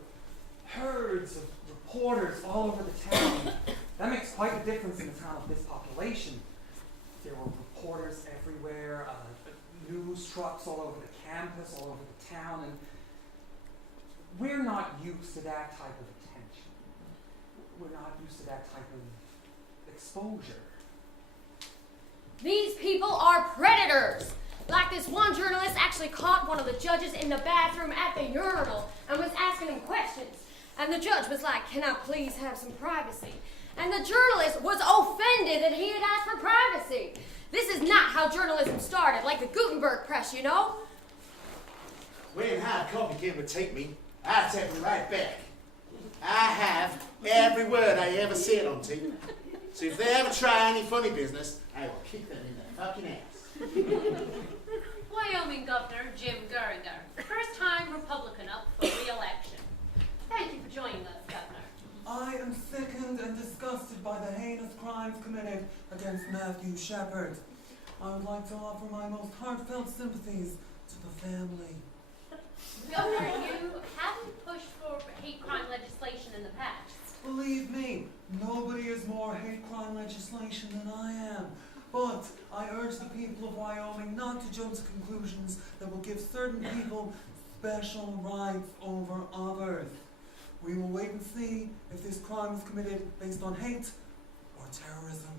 herds of reporters all over the town. That makes quite a difference in a town of this population. There were reporters everywhere, news trucks all over the campus, all over the town, and we're not used to that type of attention. We're not used to that type of exposure. These people are predators. Like this one journalist actually caught one of the judges in the bathroom at the urinal and was asking him questions. And the judge was like, "Can I please have some privacy?" And the journalist was offended that he had asked for privacy. This is not how journalism started, like the Gutenberg press, you know? When hard copy came to take me, I take it right back. I have every word I ever said on tape. So if they ever try any funny business, I will kick them in the fucking ass. Wyoming Governor Jim Geringer, first-time Republican up for re-election. Thank you for joining us, Governor. I am sickened and disgusted by the heinous crimes committed against Matthew Shepard. I would like to offer my most heartfelt sympathies to the family. Governor, you haven't pushed for hate crime legislation in the past. Believe me, nobody is more hate crime legislation than I am. But I urge the people of Wyoming not to jump to conclusions that will give certain people special rights over others. We will wait and see if this crime is committed based on hate or terrorism.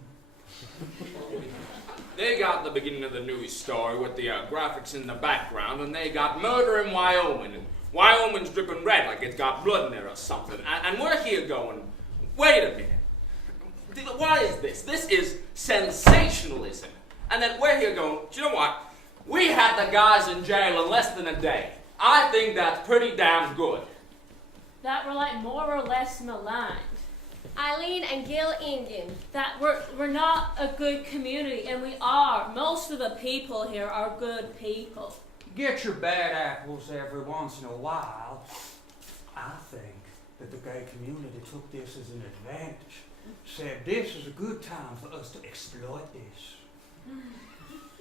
They got the beginning of the news story with the graphics in the background, and they got murder in Wyoming, and Wyoming's dripping red like it's got blood in there or something. And we're here going, wait a minute. What is this? This is sensationalism. And then we're here going, do you know what? We had the guys in jail in less than a day. I think that's pretty damn good. That we're like more or less maligned. Eileen and Gil Ingen. That we're not a good community, and we are. Most of the people here are good people. Get your bad apples every once in a while. I think that the gay community took this as an advantage. Said this is a good time for us to exploit this.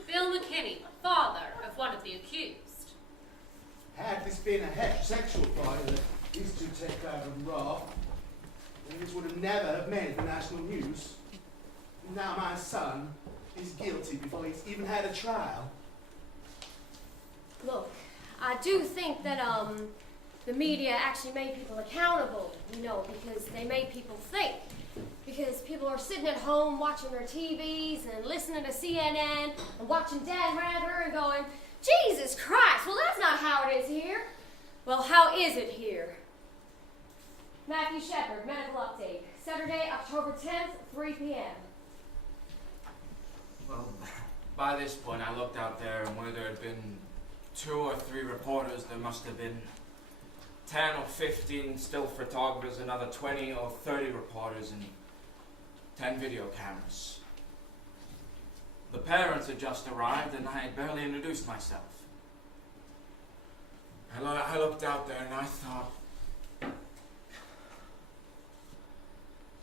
Bill McKinney, father of one of the accused. Had this been a heterosexual fight that these two take over and rob, then this would have never have made the national news. And now my son is guilty before he's even had a trial. Look, I do think that the media actually made people accountable, because they made people think. Because people are sitting at home watching their TVs and listening to CNN and watching Dan Rather and going, Jesus Christ, well that's not how it is here. Well, how is it here? Matthew Shepard, medical update. Saturday, October 10th, 3 p.m. Well, by this point I looked out there, and where there had been 2 or 3 reporters, there must have been 10 or 15 still photographers, another 20 or 30 reporters, and 10 video cameras. The parents had just arrived, and I had barely introduced myself. I looked out there and I thought,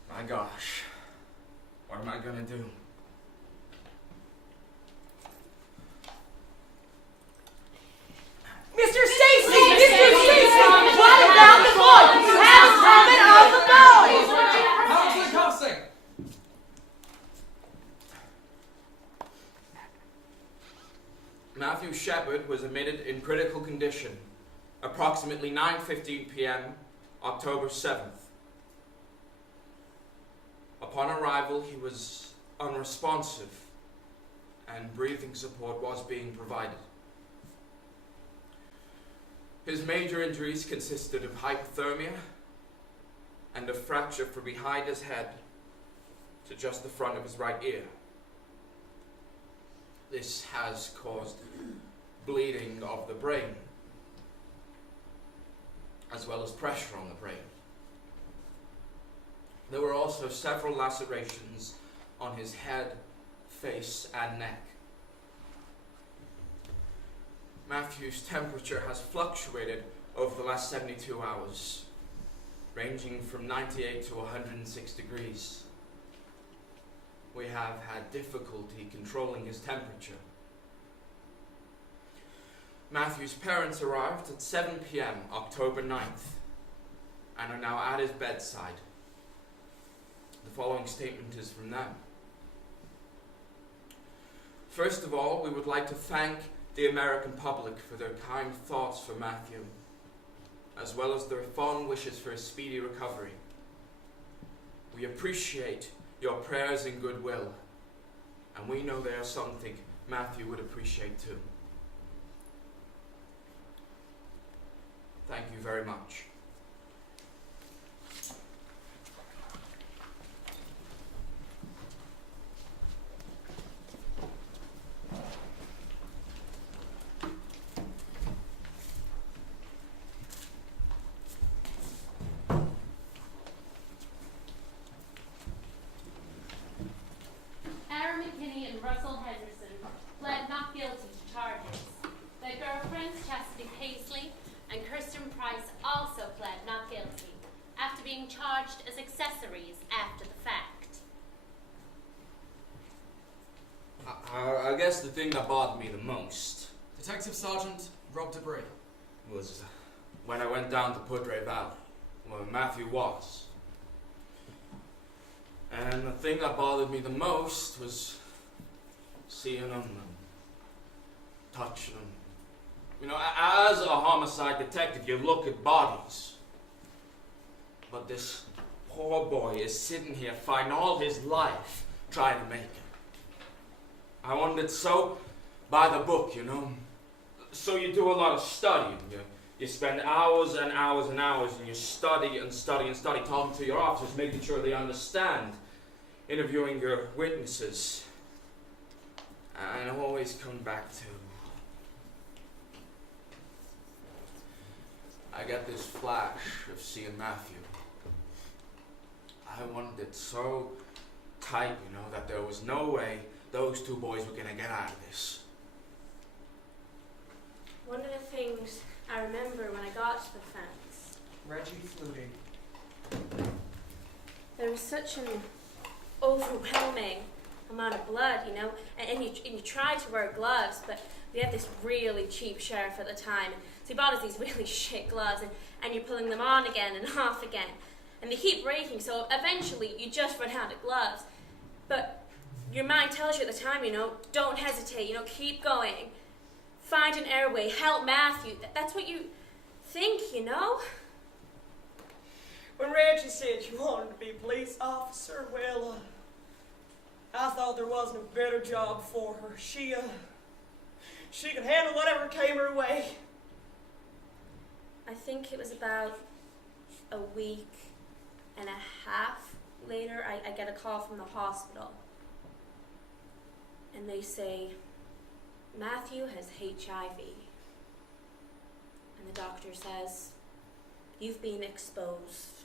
my gosh, what am I gonna do? Mr. Stacy! Mr. Stacy! What about the boy? You have a comment on the boy! How's the cussing? Matthew Shepard was admitted in critical condition approximately 9:15 p.m. October 7th. Upon arrival, he was unresponsive and breathing support was being provided. His major injuries consisted of hypothermia and a fracture from behind his head to just the front of his right ear. This has caused bleeding of the brain, as well as pressure on the brain. There were also several lacerations on his head, face, and neck. Matthew's temperature has fluctuated over the last 72 hours, ranging from 98 to 106 degrees. We have had difficulty controlling his temperature. Matthew's parents arrived at 7 p.m. October 9th and are now at his bedside. The following statement is from them. First of all, we would like to thank the American public for their kind thoughts for Matthew, as well as their fond wishes for his speedy recovery. We appreciate your prayers and goodwill, and we know they are something Matthew would appreciate too. Thank you very much. Aaron McKinney and Russell Henderson pled not guilty to charges. Their girlfriends, Chastity Paisley and Kirsten Price, also pled not guilty after being charged as accessories after the fact. I guess the thing that bothered me the most Detective Sergeant Rob Debris. was when I went down to Padre Valley, where Matthew was. And the thing that bothered me the most was seeing him and touching him. You know, as a homicide detective, you look at bodies. But this poor boy is sitting here fighting all his life trying to make it. I wanted it so by the book, you know. So you do a lot of studying. You spend hours and hours and hours, and you study and study and study, talking to your officers, making sure they understand, interviewing your witnesses. And I always come back to get this flash of seeing Matthew. I wanted it so tight, that there was no way those two boys were gonna get out of this. One of the things I remember when I got to the fence, Reggie Flutie. there was such an overwhelming amount of blood, and you tried to wear gloves, but we had this really cheap sheriff at the time, so he bought us these really shit gloves, and you're pulling them on again and off again, and they keep breaking, so eventually you just run out of gloves. But your mind tells you at the time, don't hesitate, keep going. Find an airway, help Matthew. That's what you think, When Reggie said she wanted to be a police officer, well, I thought there wasn't a better job for her. She could handle whatever came her way. I think it was about a week and a half later, I get a call from the hospital. And they say, Matthew has HIV. And the doctor says, you've been exposed.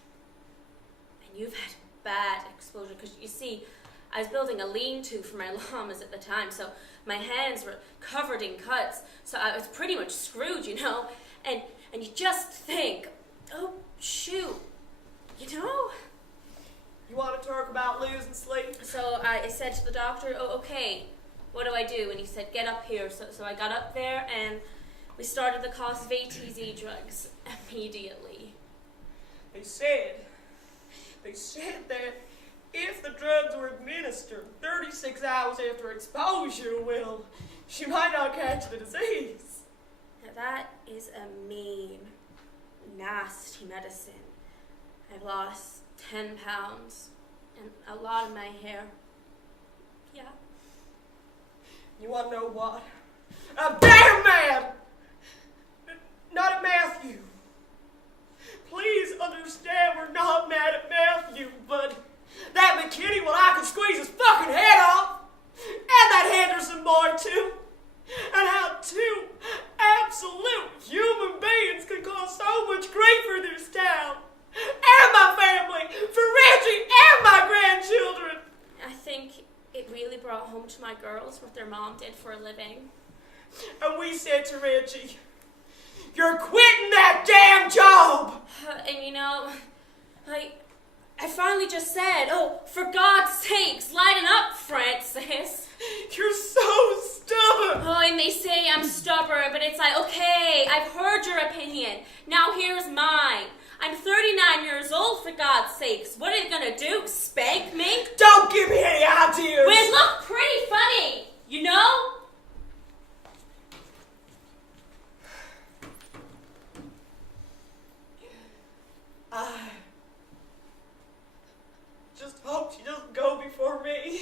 And you've had bad exposure. Because you see, I was building a lean-to for my llamas at the time, so my hands were covered in cuts. So I was pretty much screwed, And you just think, oh, shoot, You want to talk about losing sleep? So I said to the doctor, oh, okay, what do I do? And he said, get up here. So I got up there, and we started the course of ATZ drugs immediately. They said that if the drugs were administered 36 hours after exposure, well, she might not catch the disease. Now that is a mean, nasty medicine. I've lost 10 pounds and a lot of my hair. Yeah. You want to know what? I'm damn mad! Not at Matthew. Please understand we're not mad at Matthew, but that McKinney, well, I could squeeze his fucking head off. And that Henderson boy, too. And how two absolute human beings could cause so much grief for this town. And my family, for Reggie and my grandchildren. I think it really brought home to my girls what their mom did for a living. And we said to Reggie, you're quitting that damn job! And I finally just said, oh, for God's sakes, lighten up, Francis. You're so stubborn! Oh, and they say I'm stubborn, but it's like, okay, I've heard your opinion. Now here's mine. I'm 39 years old, for God's sakes. What are you gonna do, spank me? Don't give me any ideas! Well, it looked pretty funny, I just hope she doesn't go before me.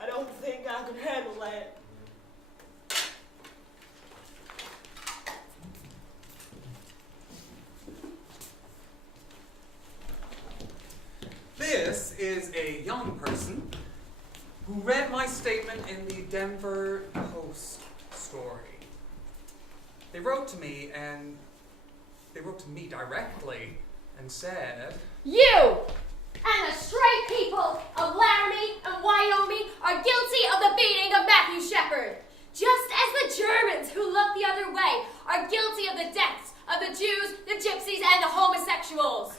I don't think I can handle that. This is a young person who read my statement in the Denver Post story. They wrote to me directly and said, You and the straight people of Laramie and Wyoming are guilty of the beating of Matthew Shepard, just as the Germans who looked the other way are guilty of the deaths of the Jews, the gypsies, and the homosexuals.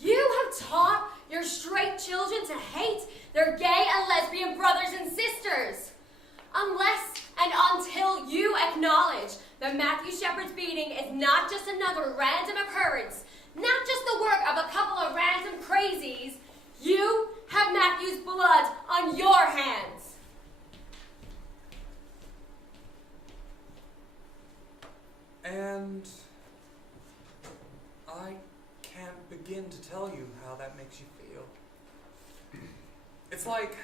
You have taught your straight children to hate their gay and lesbian brothers and sisters. Unless and until you acknowledge that Matthew Shepard's beating is not just another random occurrence, not just the work of a couple of random crazies, you have Matthew's blood on your hands. and I can't begin to tell you how that makes you feel. It's like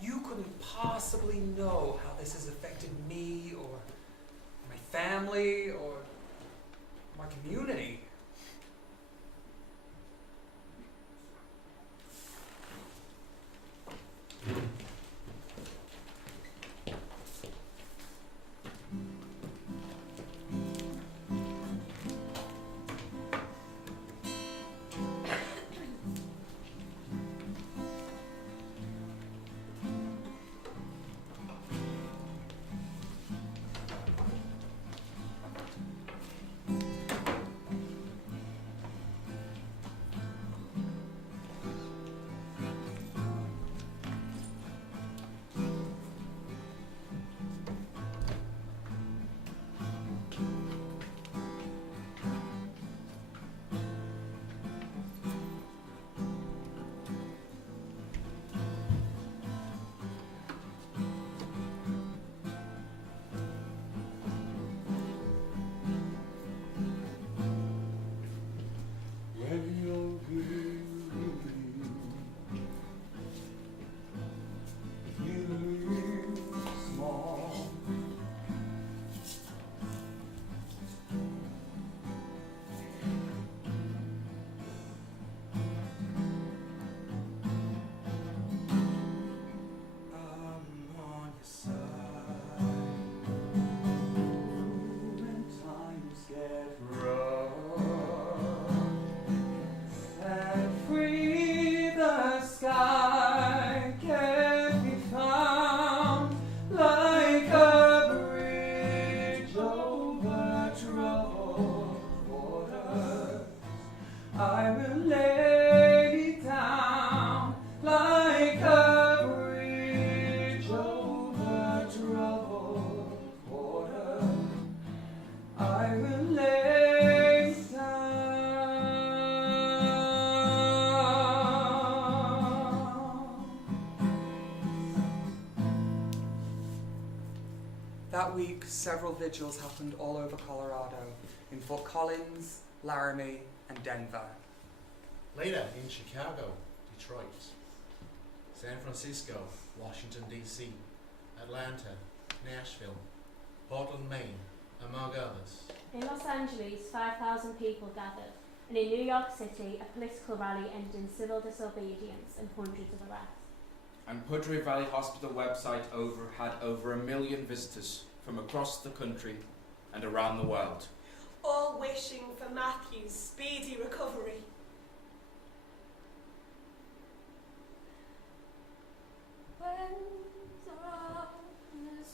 you couldn't possibly know how this has affected me or my family or my community. troubled water, I will lay down. That week, several vigils happened all over Colorado, in Fort Collins, Laramie, and Denver. Later in Chicago, Detroit, San Francisco, Washington, D.C., Atlanta, Nashville, Portland, Maine, among others. In Los Angeles, 5,000 people gathered, and in New York City, a political rally ended in civil disobedience and hundreds of arrests. And Putney Valley Hospital website had over 1 million visitors from across the country and around the world. All wishing for Matthew's speedy recovery. When darkness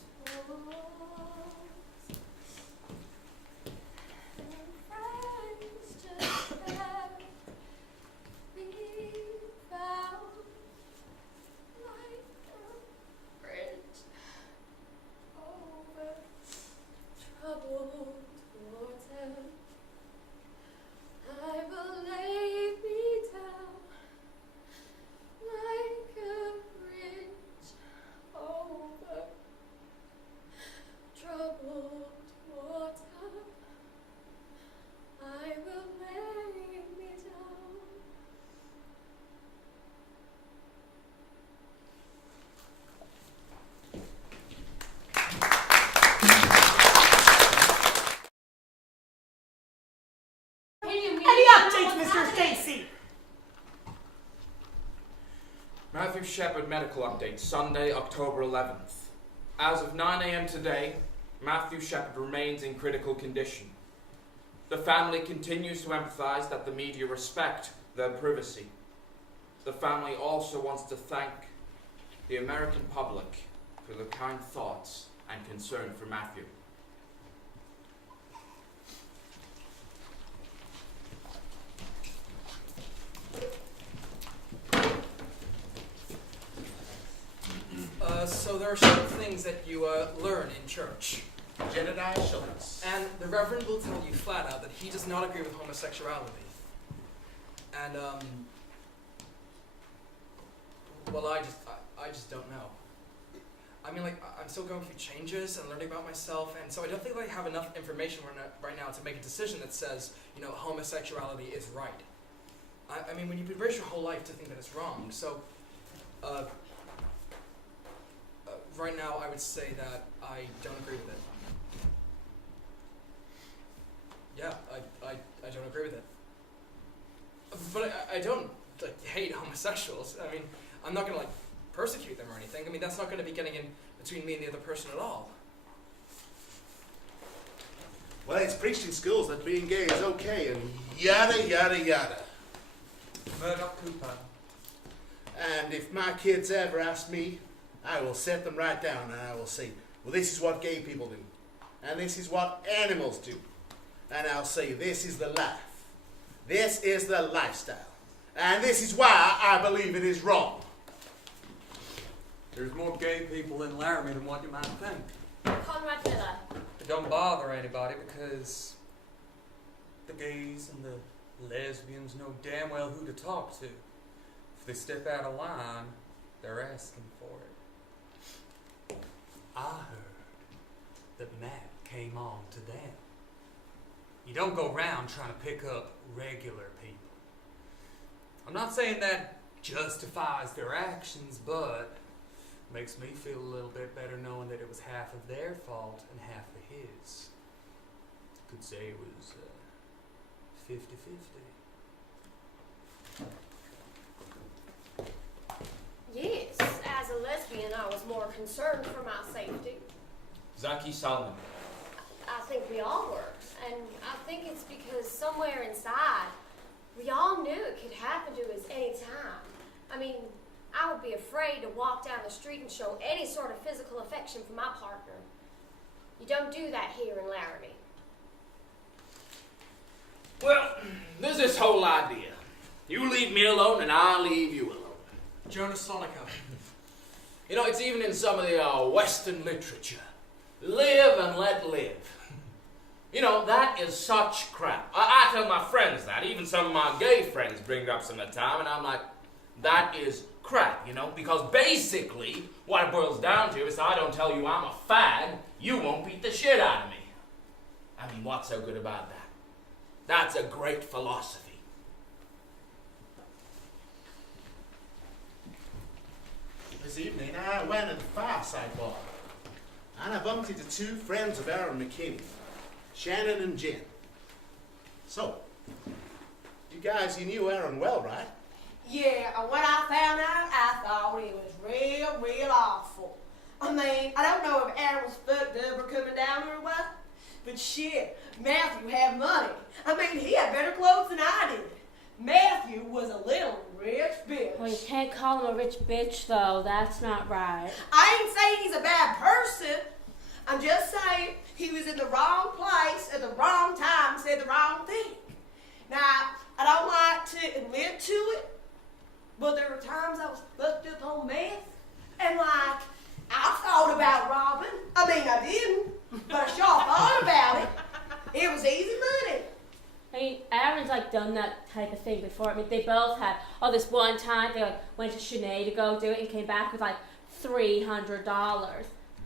falls and friends just can't be found, like a bridge over troubled water, I will lay me down like a bridge over troubled water. I will lay me down. Any updates, Mr. Stacy? Matthew Shepard medical update, Sunday, October 11th. As of 9 a.m. today, Matthew Shepard remains in critical condition. The family continues to empathize that the media respect their privacy. The family also wants to thank the American public for their kind thoughts and concern for Matthew. So there are certain things that you learn in church. Jedediah Schultz. And the Reverend will tell you flat out that he does not agree with homosexuality. And, well, I just don't know. I mean, like, I'm still going through changes and learning about myself, and so I don't think I have enough information right now to make a decision that says, you know, homosexuality is right. I mean, when you've been raised your whole life to think that it's wrong, so, right now I would say that I don't agree with it. Yeah, I don't agree with it. But I don't, like, hate homosexuals. I mean, I'm not gonna, like, persecute them or anything. I mean, that's not gonna be getting in between me and the other person at all. Well, it's preached in schools that being gay is okay, and yada, yada, yada. Murdoch Cooper. And if my kids ever ask me, I will set them right down and I will say, well, this is what gay people do. And this is what animals do. And I'll say, this is the life. This is the lifestyle. And this is why I believe it is wrong. There's more gay people in Laramie than what you might think. Conrad Miller. It don't bother anybody because the gays and the lesbians know damn well who to talk to. If they step out of line, they're asking for it. I heard that Matt came on to them. You don't go around trying to pick up regular people. I'm not saying that justifies their actions, but makes me feel a little bit better knowing that it was half of their fault and half of his. Could say it was 50-50. Yes, as a lesbian, I was more concerned for my safety. Zaki Salman. I think we all were. And I think it's because somewhere inside, we all knew it could happen to us any time. I mean, I would be afraid to walk down the street and show any sort of physical affection for my partner. You don't do that here in Laramie. Well, there's this whole idea. You leave me alone and I'll leave you alone. Jonas Sonica. You know, it's even in some of the Western literature. Live and let live. You know, that is such crap. I tell my friends that. Even some of my gay friends bring it up some of the time, and I'm like, that is crap, you know? Because basically, what it boils down to is I don't tell you I'm a fag, you won't beat the shit out of me. I mean, what's so good about that? That's a great philosophy. This evening I went at the Fireside Bar, and I bumped into two friends of Aaron McKinney, Shannon and Jen. So, you guys, you knew Aaron well, right? Yeah, when I found out, I thought it was real awful. I mean, I don't know if Aaron was fucked up or coming down or what, but shit, Matthew had money. I mean, he had better clothes than I did. Matthew was a little rich bitch. Well, you can't call him a rich bitch, though. That's not right. I ain't saying he's a bad person. I'm just saying he was in the wrong place at the wrong time, said the wrong thing. Now, I don't like to admit to it, but there were times I was fucked up on meth, and like, I thought about robbing. I mean, I didn't, but I sure thought about it. It was easy money. I mean, Aaron's like done that type of thing before. I mean, they both had, this one time they like went to Sinead to go do it and came back with like $300.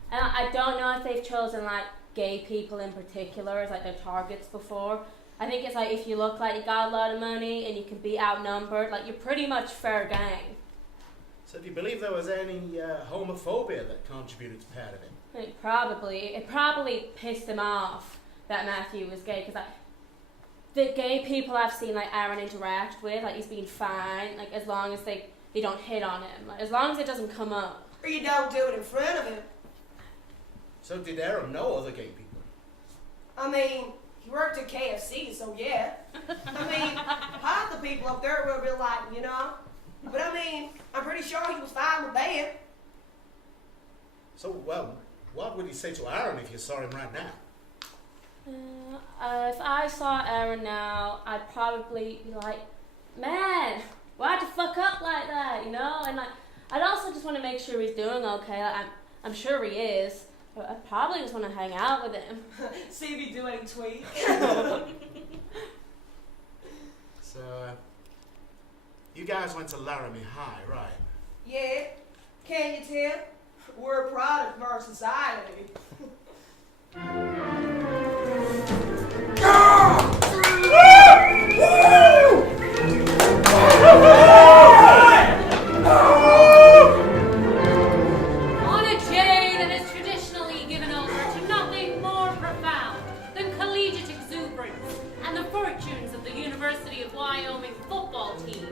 And I don't know if they've chosen like gay people in particular as like their targets before. I think it's like if you look like you got a lot of money and you can be outnumbered, like you're pretty much fair game. So do you believe there was any homophobia that contributed to part of it? I mean, it probably pissed him off that Matthew was gay, because like the gay people I've seen like Aaron interact with, like he's been fine, like as long as they don't hit on him, like as long as it doesn't come up. Or you don't do it in front of him. So did Aaron know other gay people? I mean, he worked at KFC, so yeah. I mean, half the people up there will be like, you know. But I mean, I'm pretty sure he was fine with that. So, well, what would you say to Aaron if you saw him right now? If I saw Aaron now, I'd probably be like, man, why'd you fuck up like that, you know? And like, I'd also just want to make sure he's doing okay. Like, I'm sure he is. But I probably just want to hang out with him. See if you do any tweet. So, you guys went to Laramie High, right? Yeah, can you tell? We're a product of our society. On a day that is traditionally given over to nothing more profound than collegiate exuberance and the fortunes of the University of Wyoming football team,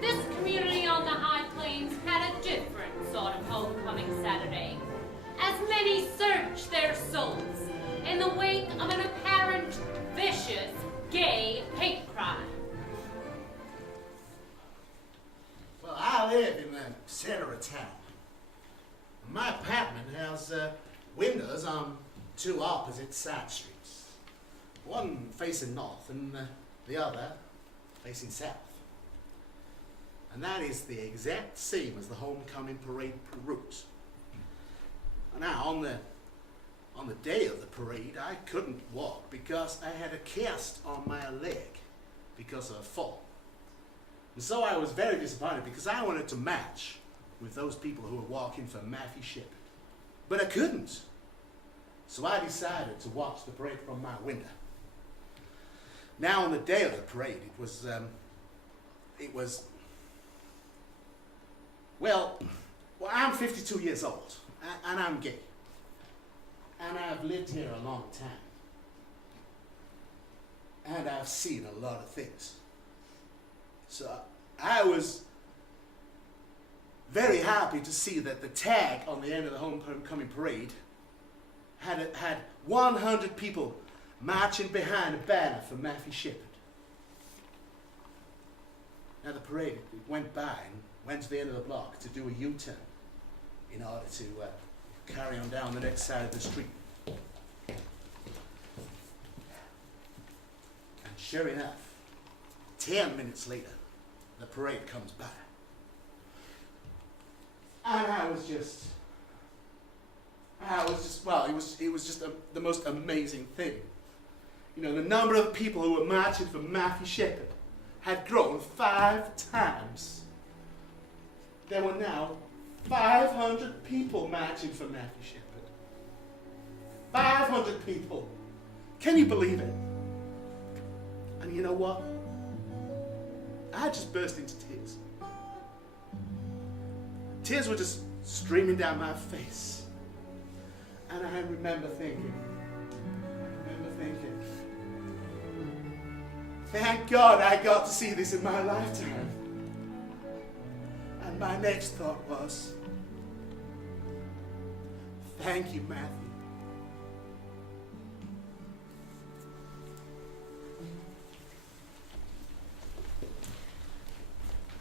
this community on the High Plains had a different sort of homecoming Saturday, as many searched their souls in the wake of an apparent, vicious, gay hate crime. Well, I live in the center of town. My apartment has windows on two opposite side streets. One facing north and the other facing south. And that is the exact same as the homecoming parade route. Now, on the day of the parade, I couldn't walk because I had a cast on my leg because of a fall. And so I was very disappointed because I wanted to match with those people who were walking for Matthew Shepard. But I couldn't. So I decided to watch the parade from my window. Now, on the day of the parade, well, I'm 52 years old, and I'm gay. And I've lived here a long time. And I've seen a lot of things. So I was very happy to see that the tag on the end of the homecoming parade had 100 people marching behind a banner for Matthew Shepard. Now the parade it went by and went to the end of the block to do a U-turn in order to carry on down the next side of the street. And sure enough, 10 minutes later, the parade comes by. And I was just it was just, well, it was just the most amazing thing. You know, the number of people who were marching for Matthew Shepard had grown 5 times. There were now 500 people marching for Matthew Shepard. 500 people. Can you believe it? And you know what? I just burst into tears. Tears were just streaming down my face. And I remember thinking, thank God I got to see this in my lifetime. And my next thought was, thank you, Matthew.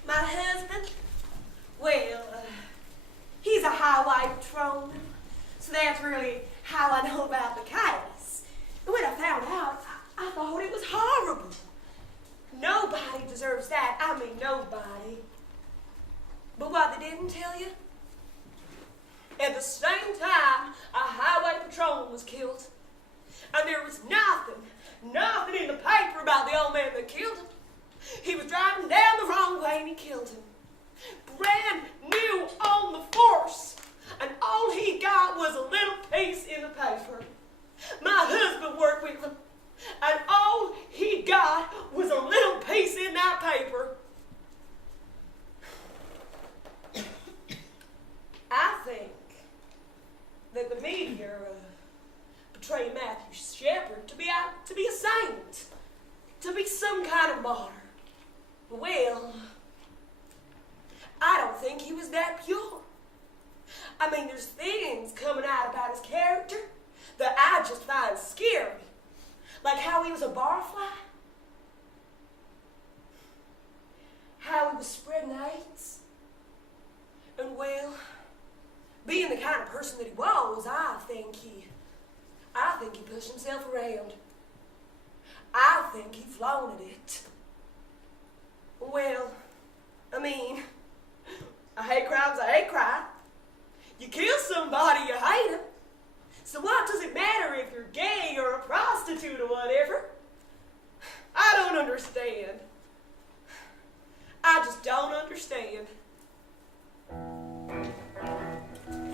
My husband? Well, he's a highway patrolman, so that's really how I know about the case. And when I found out, I thought it was horrible. Nobody deserves that. I mean, nobody. But what they didn't tell you? At the same time, a highway patrolman was killed. And there was nothing in the paper about the old man that killed him. He was driving down the wrong way and he killed him. Brand new on the force. And all he got was a little piece in the paper. My husband worked with him. And all he got was a little piece in that paper. I think that the media portray Matthew Shepard to be a saint, to be some kind of martyr. Well, I don't think he was that pure. I mean, there's things coming out about his character that I just find scary. Like how he was a barfly, how he was spreading AIDS, and well, being the kind of person that he was, I think he pushed himself around. I think he flaunted it. Well, I mean, I hate crimes, I hate crime. You kill somebody, you hate them. So what does it matter if you're gay or a prostitute or whatever? I don't understand. I just don't understand.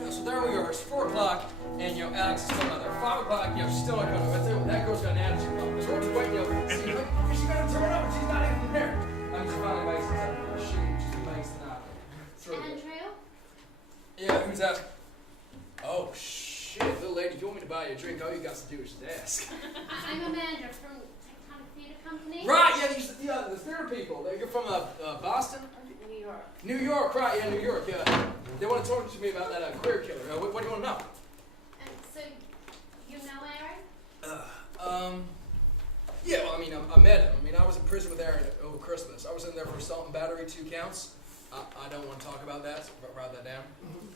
So there we are. It's 4 o'clock, and Alex is still not there. 5 o'clock, she's still not coming. I tell you what, that girl's got an attitude problem. So we're just waiting, see, look, she's gonna turn up, and she's not even there. I'm just finally wasting time. She's wasting out. Andrew? Yeah, who's asking? Oh shit, little lady, if you want me to buy you a drink, all you got to do is just ask. I'm Amanda from Tectonic Theater Company. Right, yeah, the theater people. You're from Boston? New York. New York, right, yeah, New York, yeah. They want to talk to me about that queer killer. What do you want to know? So, you know Aaron? Yeah, well, I mean, I met him. I mean, I was in prison with Aaron over Christmas. I was in there for assault and battery, 2 counts. I don't want to talk about that, so write that down,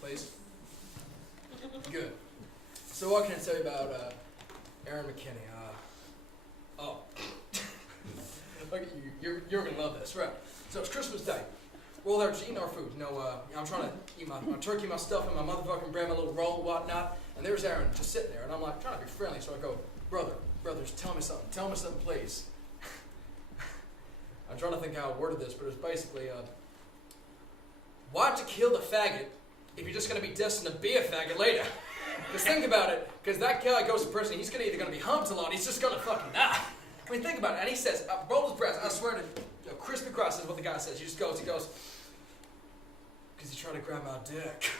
please. Good. So what can I tell you about Aaron McKinney? Okay, you're gonna love this, right? So it's Christmas Day. We're all there just eating our food. You know, I'm trying to eat my turkey, my stuff, and my motherfucking bread, my little roll, whatnot. And there's Aaron just sitting there, and I'm like trying to be friendly. So I go, brother, just tell me something, please. I'm trying to think how I worded this, but it's basically, why'd you kill the faggot if you're just going to be destined to be a faggot later? Because think about it, because that guy goes to prison, he's either going to be humped a lot, he's just going to fucking die. I mean, think about it. And he says, roll his breast, I swear to crispy crust is what the guy says. He goes, because he tried to grab my dick.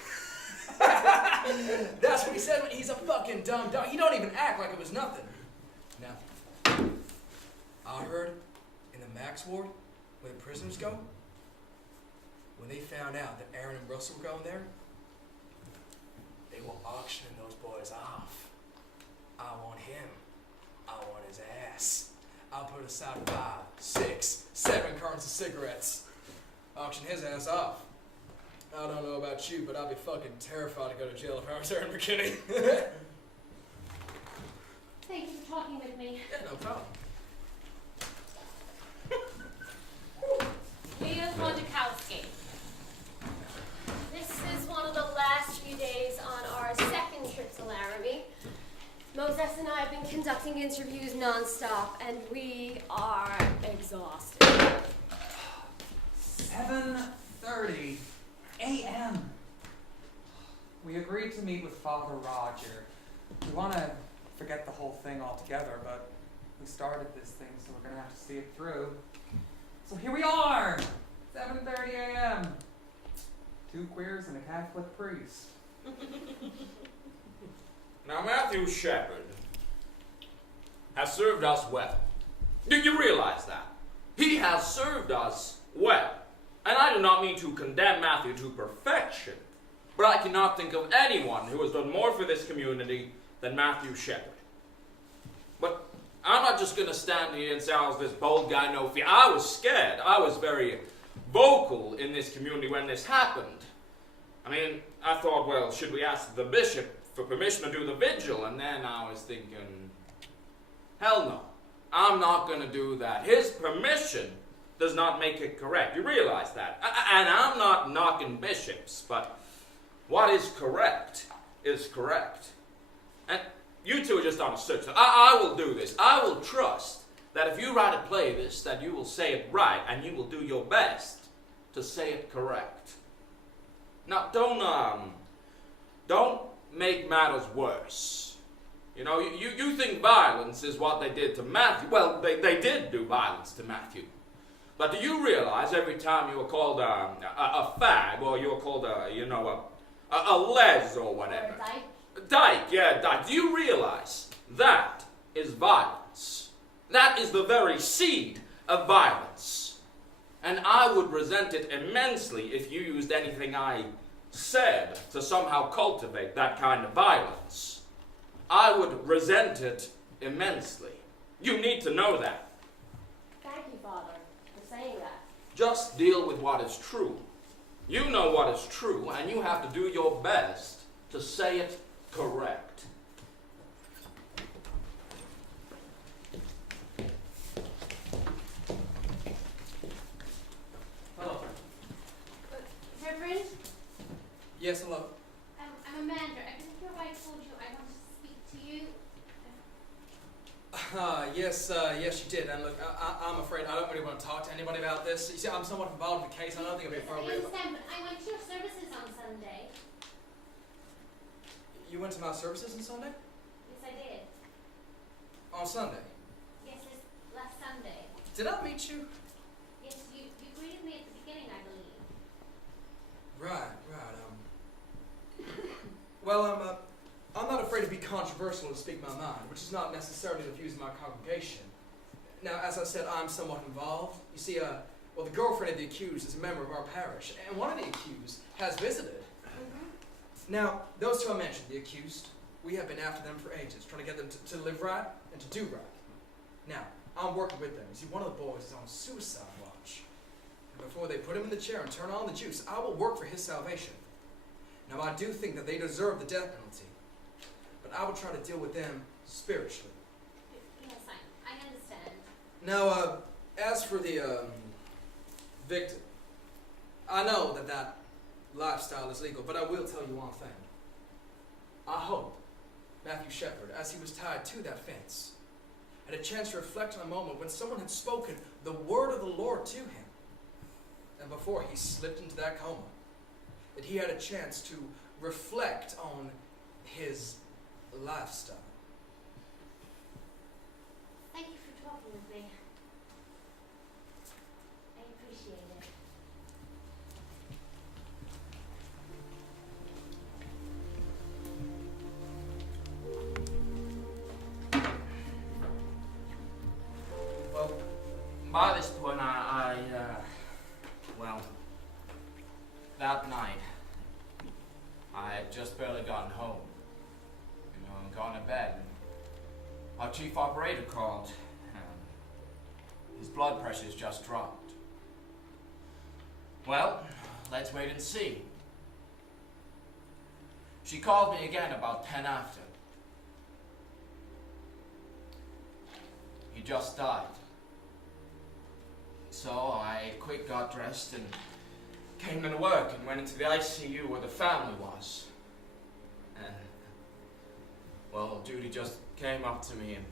That's what he said. He's a fucking dumb dog. He don't even act like it was nothing. Now, I heard in the Max Ward, where the prisoners go, when they found out that Aaron and Russell were going there, they were auctioning those boys off. I want him. I want his ass. I'll put aside 5, 6, 7 cartons of cigarettes. Auction his ass off. I don't know about you, but I'd be fucking terrified to go to jail if I was Aaron McKinney. Thank you for talking with me. Yeah, no problem. Leah Wondakowski. This is one of the last few days on our second trip to Laramie. Moses and I have been conducting interviews nonstop, and we are exhausted. 7:30 a.m. We agreed to meet with Father Roger. We want to forget the whole thing altogether, but we started this thing, so we're going to have to see it through. So here we are, 7:30 a.m. 2 queers and a Catholic priest. Now, Matthew Shepard has served us well. Do you realize that? He has served us well. And I do not mean to condemn Matthew to perfection, but I cannot think of anyone who has done more for this community than Matthew Shepard. But I'm not just going to stand here and say I was this bold guy, no fear. I was scared. I was very vocal in this community when this happened. I mean, I thought, well, should we ask the bishop for permission to do the vigil? And then I was thinking, hell no. I'm not going to do that. His permission does not make it correct. You realize that. And I'm not knocking bishops, but what is correct is correct. And you two are just on a search. I will do this. I will trust that if you write a play this, that you will say it right, and you will do your best to say it correct. Now, don't make matters worse. You know, you think violence is what they did to Matthew. Well, they did do violence to Matthew. But do you realize every time you were called a fag, or you were called a les or whatever? Or a dyke. Dyke. Do you realize that is violence? That is the very seed of violence. And I would resent it immensely if you used anything I said to somehow cultivate that kind of violence. I would resent it immensely. You need to know that. Thank you, Father, for saying that. Just deal with what is true. You know what is true, and you have to do your best to say it correct. Hello. Reverend, Yes, hello. I'm Amanda. I think your wife told you I want to speak to you. Yes, you did. And look, I'm afraid I don't really want to talk to anybody about this. You see, I'm somewhat involved in the case. I don't think it'll be I appropriate. understand, but I went to your services on Sunday. You went to my services on Sunday? Yes, I did. On Sunday? Yes, this last Sunday. Did I meet you? Yes, you greeted me at the beginning, I believe. Right. Well, I'm not afraid to be controversial and speak my mind, which is not necessarily the views of my congregation. Now, as I said, I'm somewhat involved. You see, the girlfriend of the accused is a member of our parish, and one of the accused has visited. Mm-hmm. Now, those two I mentioned, the accused, we have been after them for ages, trying to get them to live right and to do right. Now, I'm working with them. You see, one of the boys is on suicide watch. And before they put him in the chair and turn on the juice, I will work for his salvation. Now, I do think that they deserve the death penalty, but I will try to deal with them spiritually. Yes, I understand. Now, as for the victim, I know that lifestyle is legal, but I will tell you one thing. I hope Matthew Shepard, as he was tied to that fence, had a chance to reflect on a moment when someone had spoken the word of the Lord to him, and before he slipped into that coma, that he had a chance to reflect on his lifestyle. Thank you for talking with me. I appreciate it. Well, by this point, that night, I had just barely gotten home, and gone to bed. Our chief operator called, and his blood pressure's just dropped. Well, let's wait and see. She called me again about 10 after. He just died. So I quick got dressed and came into work and went into the ICU where the family was. And Well, Judy just came up to me and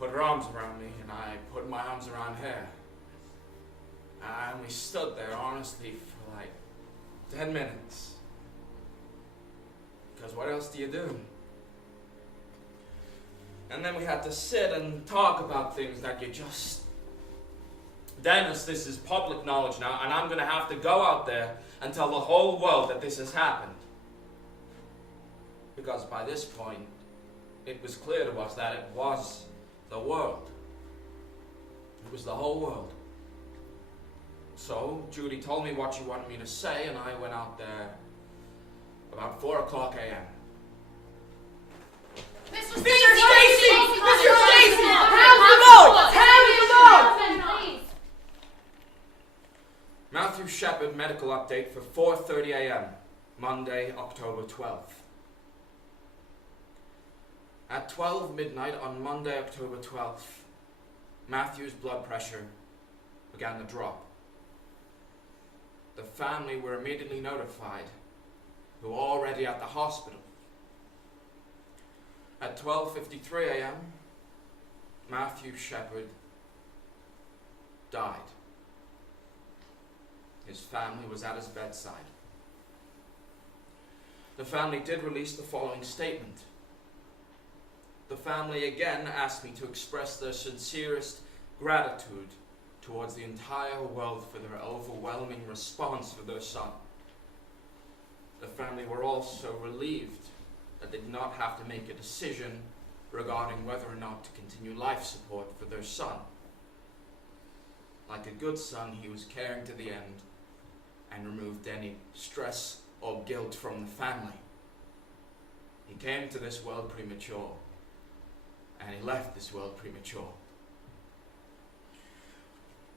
put her arms around me, and I put my arms around her. And we stood there, honestly, for like 10 minutes. Because what else do you do? And then we had to sit and talk about things that you just... Dennis, this is public knowledge now, and I'm going to have to go out there and tell the whole world that this has happened. Because by this point, it was clear to us that it was the world. It was the whole world. So, Judy told me what she wanted me to say, and I went out there about 4 o'clock a.m. Mr. Stacy! Mr. Stacy! How's the vote? How's the vote? Matthew Shepard medical update for 4:30 a.m. Monday, October 12th. At 12 midnight on Monday, October 12th, Matthew's blood pressure began to drop. The family were immediately notified, who were already at the hospital. At 12:53 a.m., Matthew Shepard died. His family was at his bedside. The family did release the following statement. The family again asked me to express their sincerest gratitude towards the entire world for their overwhelming response for their son. The family were also relieved that they did not have to make a decision regarding whether or not to continue life support for their son. Like a good son, he was caring to the end and removed any stress or guilt from the family. He came to this world premature, and he left this world premature.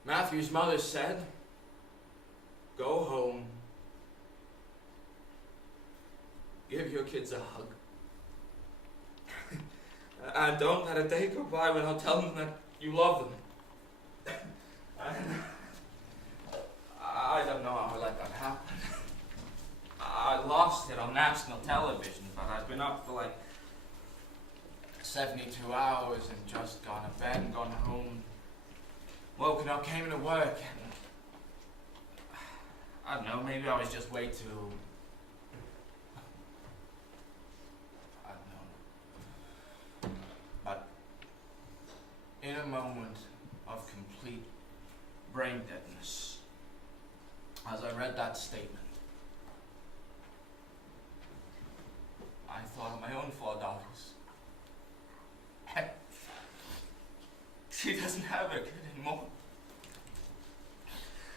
Matthew's mother said, "Go home, give your kids a hug, and don't let a day go by without telling them that you love them." I don't know how I let that happen. I lost it on national television, but I've been up for like 72 hours and just gone to bed and gone home, woken up, came to work, and I don't know, maybe I was just way too... I don't know. But in a moment of complete brain deadness, as I read that statement, I thought of my own 4 daughters. She doesn't have a kid anymore.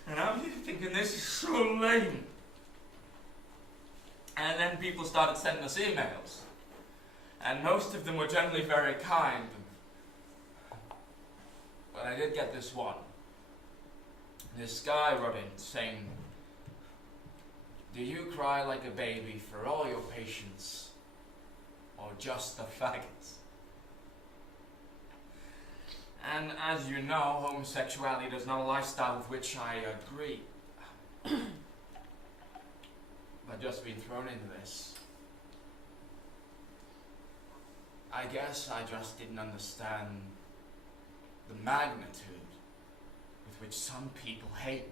And I'm here thinking, this is so lame. And then people started sending us emails. And most of them were generally very kind. But I did get this one. This guy wrote in saying, "Do you cry like a baby for all your patients, or just the faggots?" And as you know, homosexuality is not a lifestyle with which I agree. But just being thrown into this, I guess I just didn't understand the magnitude with which some people hate.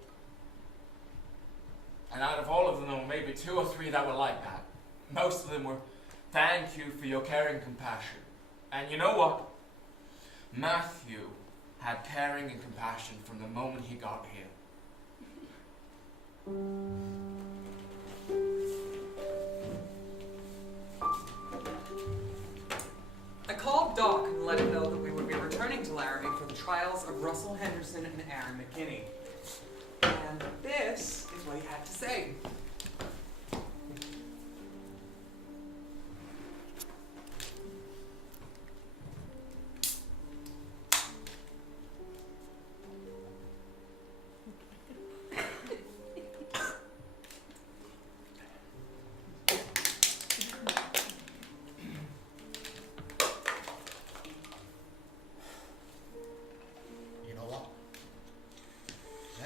And out of all of them, there were maybe 2 or 3 that were like that. Most of them were, "Thank you for your caring compassion." And you know what? Matthew had caring and compassion from the moment he got here. I called Doc and let him know that we would be returning to Laramie for the trials of Russell Henderson and Aaron McKinney. And this is what he had to say.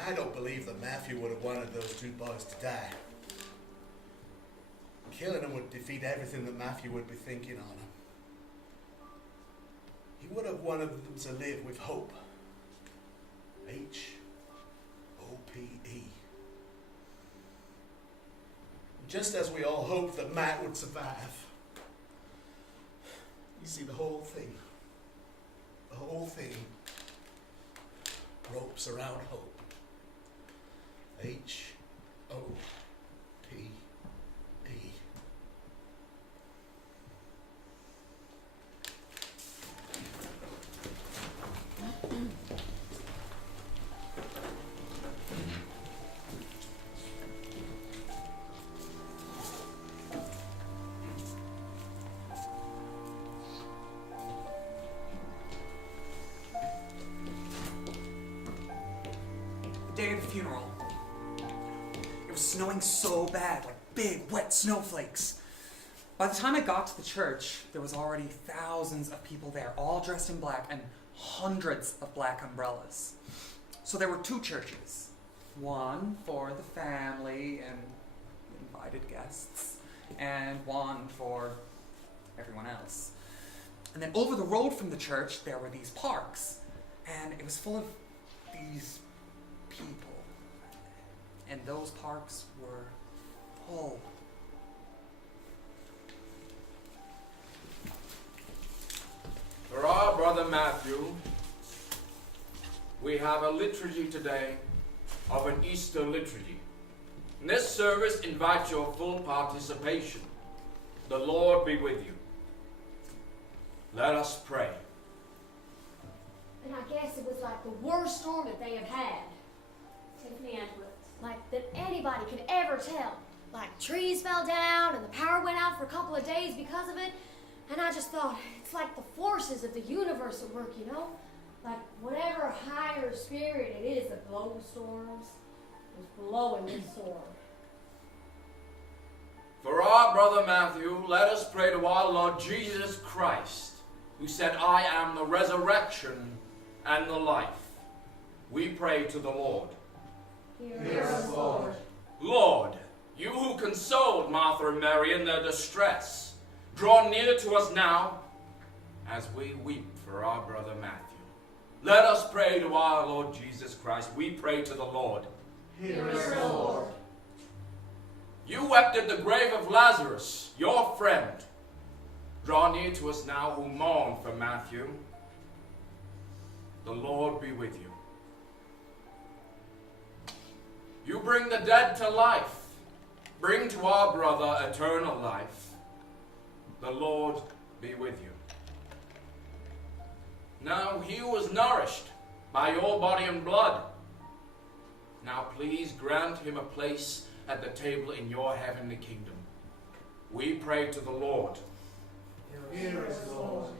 I don't believe that Matthew would have wanted those 2 boys to die. Killing them would defeat everything that Matthew would be thinking on him. He would have wanted them to live with hope. H-O-P-E. Just as we all hoped that Matt would survive. You see, the whole thing ropes around hope. H-O-P-E. Day of the funeral. It was snowing so bad, like big, wet snowflakes. By the time I got to the church, there was already thousands of people there, all dressed in black, and hundreds of black umbrellas. So there were two churches. One for the family and invited guests, and one for everyone else. And then over the road from the church, there were these parks, and it was full of these people, and those parks were full. For our brother Matthew, we have a liturgy today of an Easter liturgy. And this service invites your full participation. The Lord be with you. Let us pray. And I guess it was like the worst storm that they have had. Tiffany Edwards. Like that anybody could ever tell. Like trees fell down and the power went out for a couple of days because of it. And I just thought, it's like the forces of the universe at work, you know? Like whatever higher spirit it is that blows storms was blowing this storm. For our brother Matthew, let us pray to our Lord Jesus Christ, who said, I am the resurrection and the life. We pray to the Lord. Hear us, Lord. Lord, you who consoled Martha and Mary in their distress, draw near to us now as we weep for our brother Matthew. Let us pray to our Lord Jesus Christ. We pray to the Lord. Hear us, Lord. You wept at the grave of Lazarus, your friend. Draw near to us now who mourn for Matthew. The Lord be with you. You bring the dead to life. Bring to our brother eternal life. The Lord be with you. Now he who was nourished by your body and blood, now please grant him a place at the table in your heavenly kingdom. We pray to the Lord. Hear us, Lord.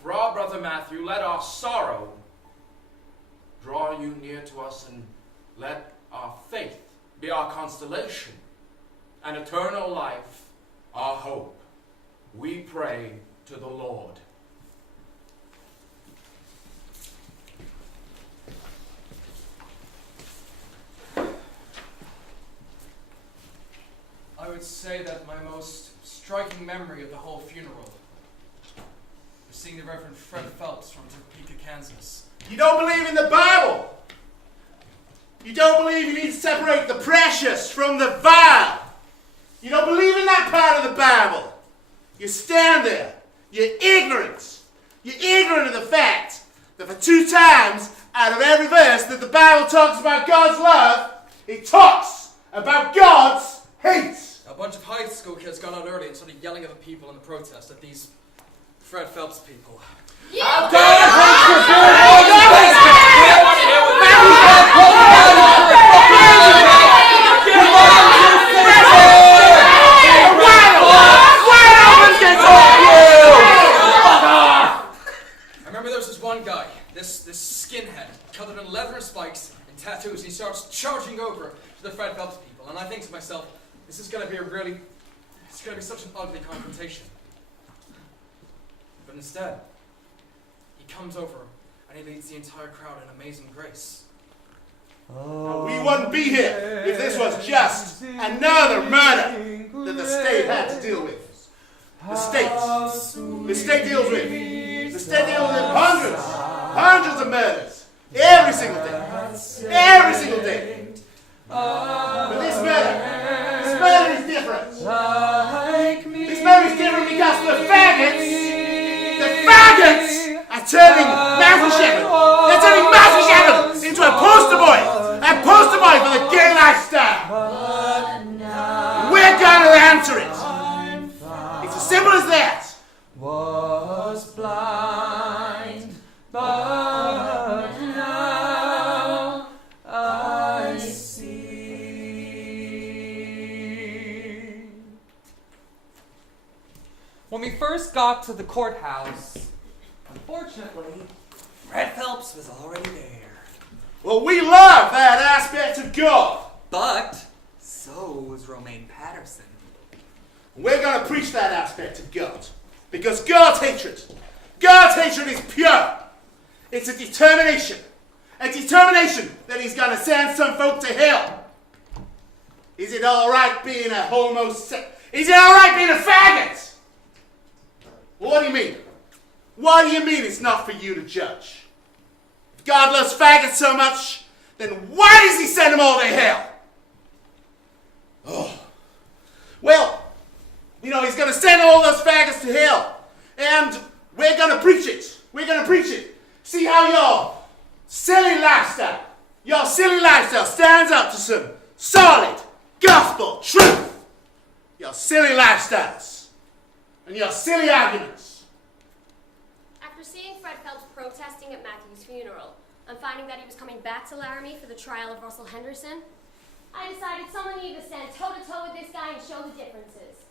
For our brother Matthew, let our sorrow draw you near to us, and let our faith be our constellation, and eternal life our hope. We pray to the Lord. I would say that my most striking memory of the whole funeral was seeing the Reverend Fred Phelps from Topeka, Kansas. You don't believe in the Bible. You don't believe you need to separate the precious from the vile. You don't believe in that part of the Bible. You stand there. You're ignorant. You're ignorant of the fact that for 2 times out of every verse that the Bible talks about God's love, it talks about God's hate. A bunch of high school kids got out early and started yelling at the people in the protest, at these Fred Phelps people. How I remember there was this one guy, this skinhead, covered in leather and spikes and tattoos. He starts charging over to the Fred Phelps people, and I think to myself, this is going to be it's going to be such an ugly confrontation. But instead, he comes over and he leads the entire crowd in amazing grace. Now, we wouldn't be here if this was just another murder that the state had to deal with. The state deals with The state dealing with hundreds of murders. Every single day. Every single day. But this murder is different. This murder is different because the faggots are turning Matthew Shepard. They're turning Matthew Shepard into a poster boy for the gay lifestyle. We're gonna answer it. It's as simple as that. Was blind, but now I see. When we first got to the courthouse, unfortunately, Fred Phelps was already there. Well, we love that aspect of God. But so was Romaine Patterson. We're going to preach that aspect of God. Because God's hatred is pure. It's a determination that he's going to send some folk to hell. Is it all right being a homosexual? Is it all right being a faggot? Well, what do you mean? What do you mean it's not for you to judge? If God loves faggots so much, then why does he send them all to hell? Oh. Well, he's going to send all those faggots to hell. And we're going to preach it. We're going to preach it. See how your silly lifestyle stands up to some solid gospel truth. Your silly lifestyles and your silly arguments. After seeing Fred Phelps protesting at Matthew's funeral and finding that he was coming back to Laramie for the trial of Russell Henderson, I decided someone needed to stand toe-to-toe with this guy and show the differences.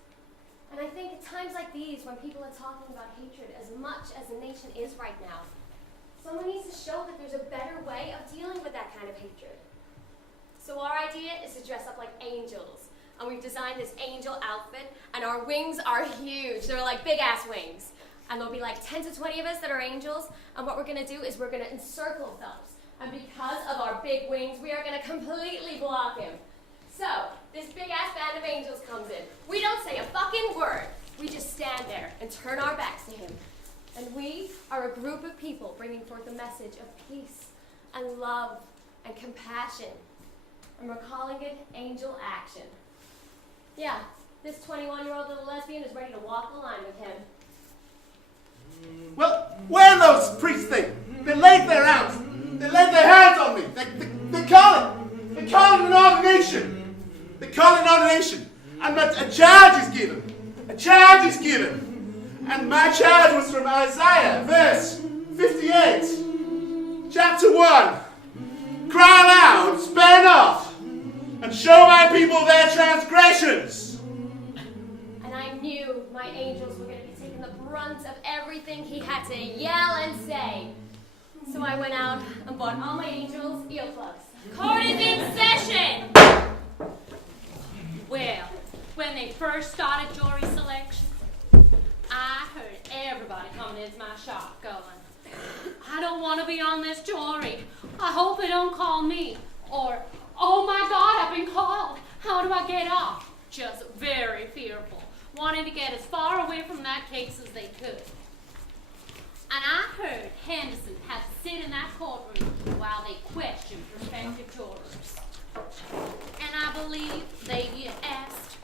And I think at times like these, when people are talking about hatred as much as the nation is right now, someone needs to show that there's a better way of dealing with that kind of hatred. So our idea is to dress up like angels. And we've designed this angel outfit, and our wings are huge. They're like big-ass wings. And there'll be like 10 to 20 of us that are angels, and what we're going to do is we're going to encircle Phelps. And because of our big wings, we are going to completely block him. So, this big-ass band of angels comes in. We don't say a fucking word. We just stand there and turn our backs to him. And we are a group of people bringing forth a message of peace and love and compassion. And we're calling it Angel Action. Yeah, this 21-year-old little lesbian is ready to walk the line with him. Well, when those priests they laid their hands on me. They call it an ordination. They call it an ordination. And a charge is given. And my charge was from Isaiah, verse 58. Chapter 1. Cry aloud, spare not, and show my people their transgressions. And I knew my angels were going to be taking the brunt of everything he had to yell and say. So I went out and bought all my angels earplugs. Court is in session! Well, when they first started jury selection, I heard everybody coming into my shop going, I don't want to be on this jury. I hope they don't call me. Or, oh my God, I've been called. How do I get off? Just very fearful, wanting to get as far away from that case as they could. And I heard Henderson had to sit in that courtroom while they questioned prospective jurors. And I believe they asked,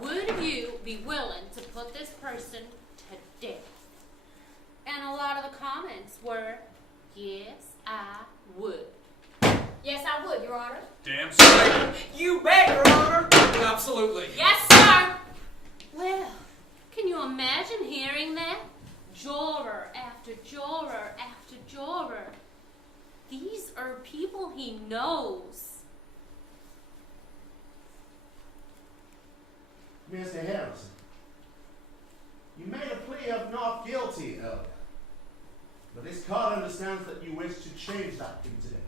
would you be willing to put this person to death? And a lot of the comments were, yes, I would. Yes, I would, Your Honor. Damn straight. You bet, Your Honor. Absolutely. Yes, sir. Well, can you imagine hearing that? Juror after juror after juror. These are people he knows. Mr. Harrison, you made a plea of not guilty earlier. But this court understands that you wish to change that plea today.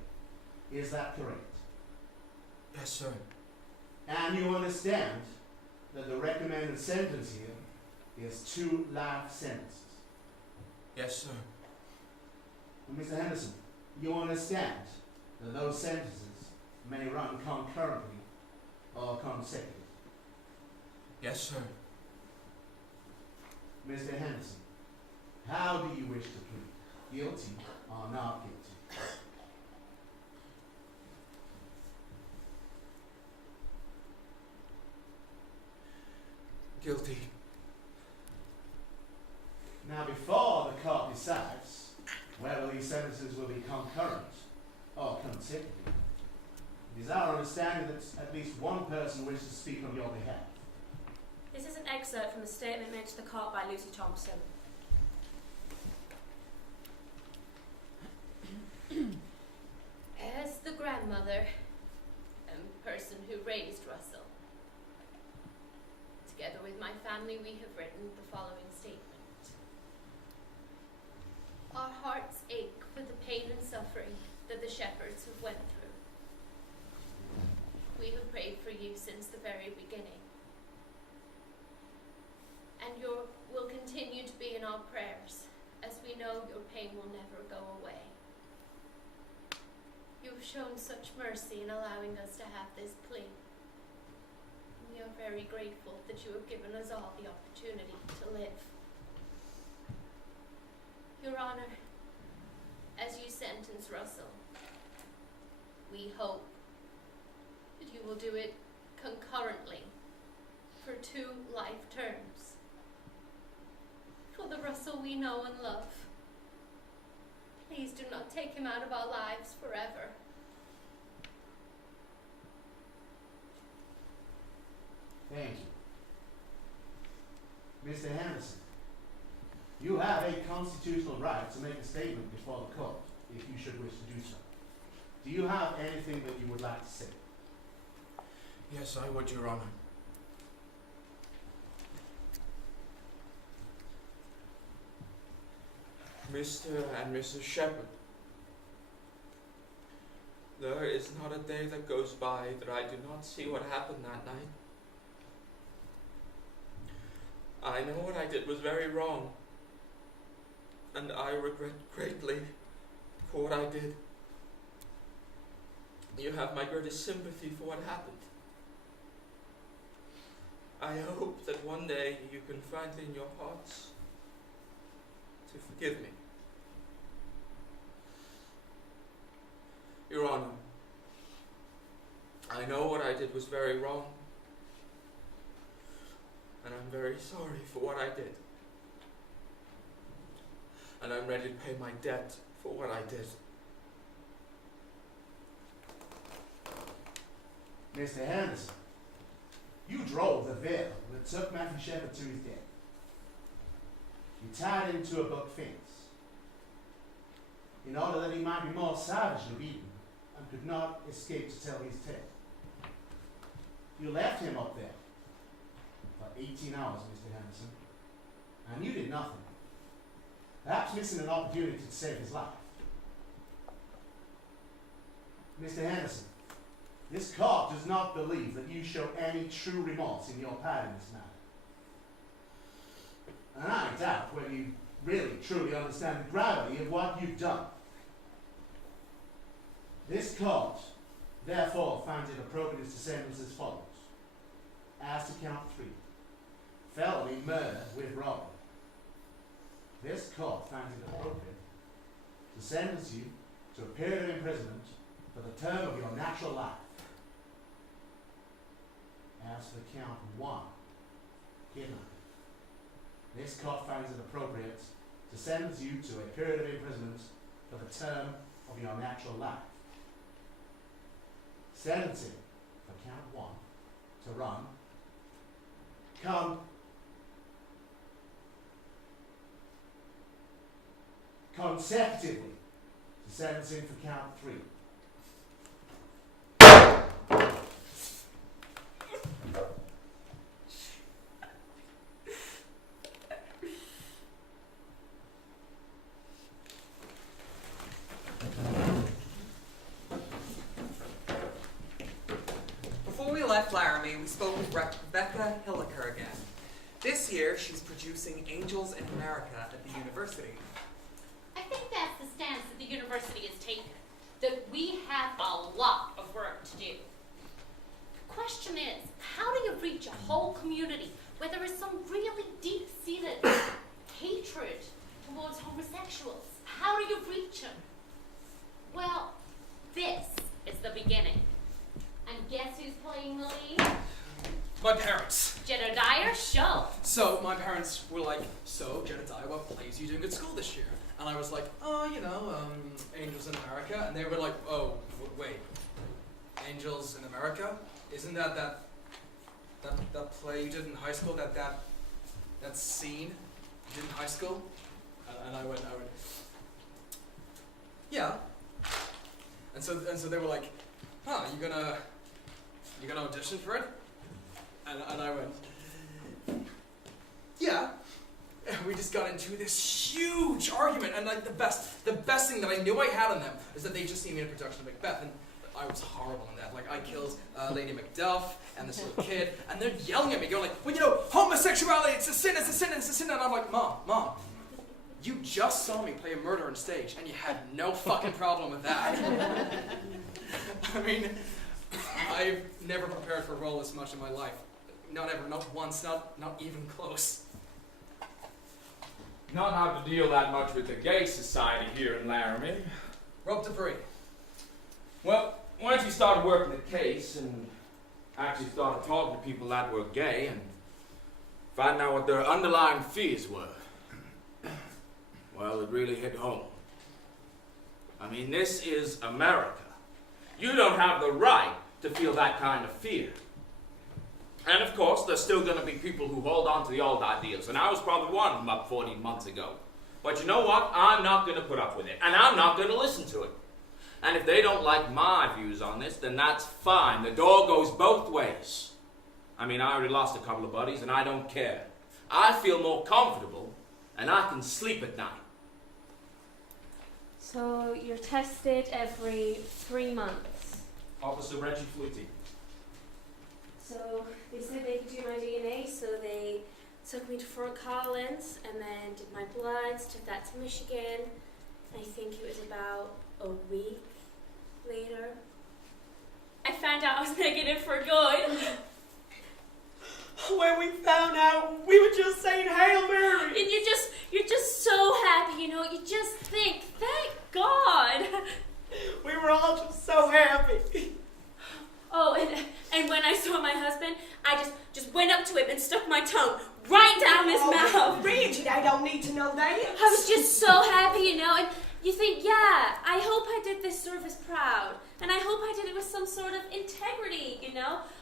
Is that correct? Yes, sir. And you understand that the recommended sentence here is 2 life sentences. Yes, sir. And Mr. Henderson, you understand that those sentences may run concurrently or consecutively. Yes, sir. Mr. Henderson, how do you wish wish to plead, guilty or not guilty. Guilty. Now, before the court decides whether these sentences will be concurrent or consecutive, it is our understanding that at least one person wishes to speak on your behalf. This is an excerpt from a statement made to the court by Lucy Thompson. As the grandmother and person who raised Russell, together with my family, we have written the following statement. Our hearts ache for the pain and suffering that the Shepards have went through. We have prayed for you since the very beginning, and will continue to be in our prayers, as we know your pain will never go away. You have shown such mercy in allowing us to have this plea. We are very grateful that you have given us all the opportunity to live. Your Honor, as you sentence Russell, we hope that you will do it concurrently for 2 life terms. For the Russell we know and love, please do not take him out of our lives forever. Thank you. Mr. Henderson, you have a constitutional right to make a statement before the court, if you should wish to do so. Do you have anything that you would like to say? Yes, I would, Your Honor. Mr. and Mrs. Shepard, there is not a day that goes by that I do not see what happened that night. I know what I did was very wrong, and I regret greatly for what I did. You have my greatest sympathy for what happened. I hope that one day you can find it in your hearts to forgive me. Your Honor, I know what I did was very wrong, and I'm very sorry for what I did. And I'm ready to pay my debt for what I did. Mr. Henderson, you drove the vehicle that took Matthew Shepard to his death. You tied him to a buck fence in order that he might be more savagely beaten and could not escape to tell his tale. You left him up there for 18 hours, Mr. Henderson, and you did nothing, perhaps missing an opportunity to save his life. Mr. Henderson, this court does not believe that you show any true remorse in your part in this matter. And I doubt whether you really truly understand the gravity of what you've done. This court, therefore, finds it appropriate to sentence as follows. As to count 3, felony murder with robbery. This court finds it appropriate to sentence you to a period of imprisonment for the term of your natural life. As for count 1, kidnapping. This court finds it appropriate to sentence you to a period of imprisonment for the term of your natural life. Sentencing for count 1 to run consecutively to sentencing for count 3. Before we left Laramie, we spoke with Rebecca Hilliker again. This year, she's producing Angels in America at the university. I think that's the stance that the university has taken, that we have a lot of work to do. The question is, how do you reach a whole community where there is some really deep-seated hatred towards homosexuals? How do you reach them? Well, this is the beginning. And guess who's playing the lead? My parents. Jedediah, show. So my parents were like, "So Jedediah, what plays are you doing at school this year?" And I was like, "Oh, Angels in America." And they were like, "Oh, wait, Angels in America? Isn't that play you did in high school? That scene you did in high school?" And I went, "Yeah." And so they were like, "Huh, you gonna audition for it?" And I went, "Yeah." And we just got into this huge argument, and like the best thing that I knew I had on them is that they just seen me in a production of Macbeth, and I was horrible in that. Like I killed Lady Macduff and this little kid, and they're yelling at me, going like, "Well, homosexuality, it's a sin, it's a sin, it's a sin." And I'm like, Mom, you just saw me play a murder on stage, and you had no fucking problem with that. I mean, I've never prepared for a role this much in my life. Not ever, not once, not even close. Not have to deal that much with the gay society here in Laramie. Rope debris. Well, once we started working the case and actually started talking to people that were gay and finding out what their underlying fears were, well, it really hit home. I mean, this is America. You don't have the right to feel that kind of fear. And of course, there's still going to be people who hold on to the old ideals, and I was probably one of them up 14 months ago. But you know what? I'm not going to put up with it, and I'm not going to listen to it. And if they don't like my views on this, then that's fine. The door goes both ways. I mean, I already lost a couple of buddies, and I don't care. I feel more comfortable, and I can sleep at night. So you're tested every 3 months. Officer Reggie Flutie. So they said they could do my DNA, so they took me to Fort Collins and then did my bloods, took that to Michigan. I think it was about a week later, I found out I was negative for good. When we found out, we were just saying Hail Mary. And you're just so happy, you just think, thank God. We were all just so happy. Oh, and when I saw my husband, I just went up to him and stuck my tongue right down his mouth. Reggie, I don't need to know that. I was just so happy, and you think, yeah, I hope I did this service proud. And I hope I did it with some sort of integrity,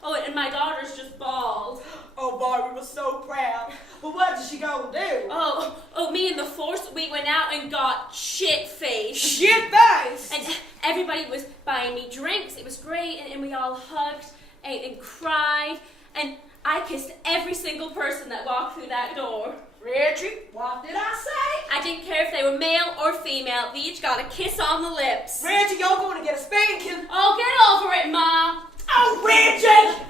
Oh, and my daughter's just bald. Oh boy, we were so proud. But what did she go do? Oh, me and the force, we went out and got shit-faced. Shit-faced? And everybody was buying me drinks. It was great, and we all hugged and cried. And I kissed every single person that walked through that door. Reggie, what did I say? I didn't care if they were male or female. They each got a kiss on the lips. Reggie, you're going to get a spanking. Oh, get over it, Ma. Oh, Reggie!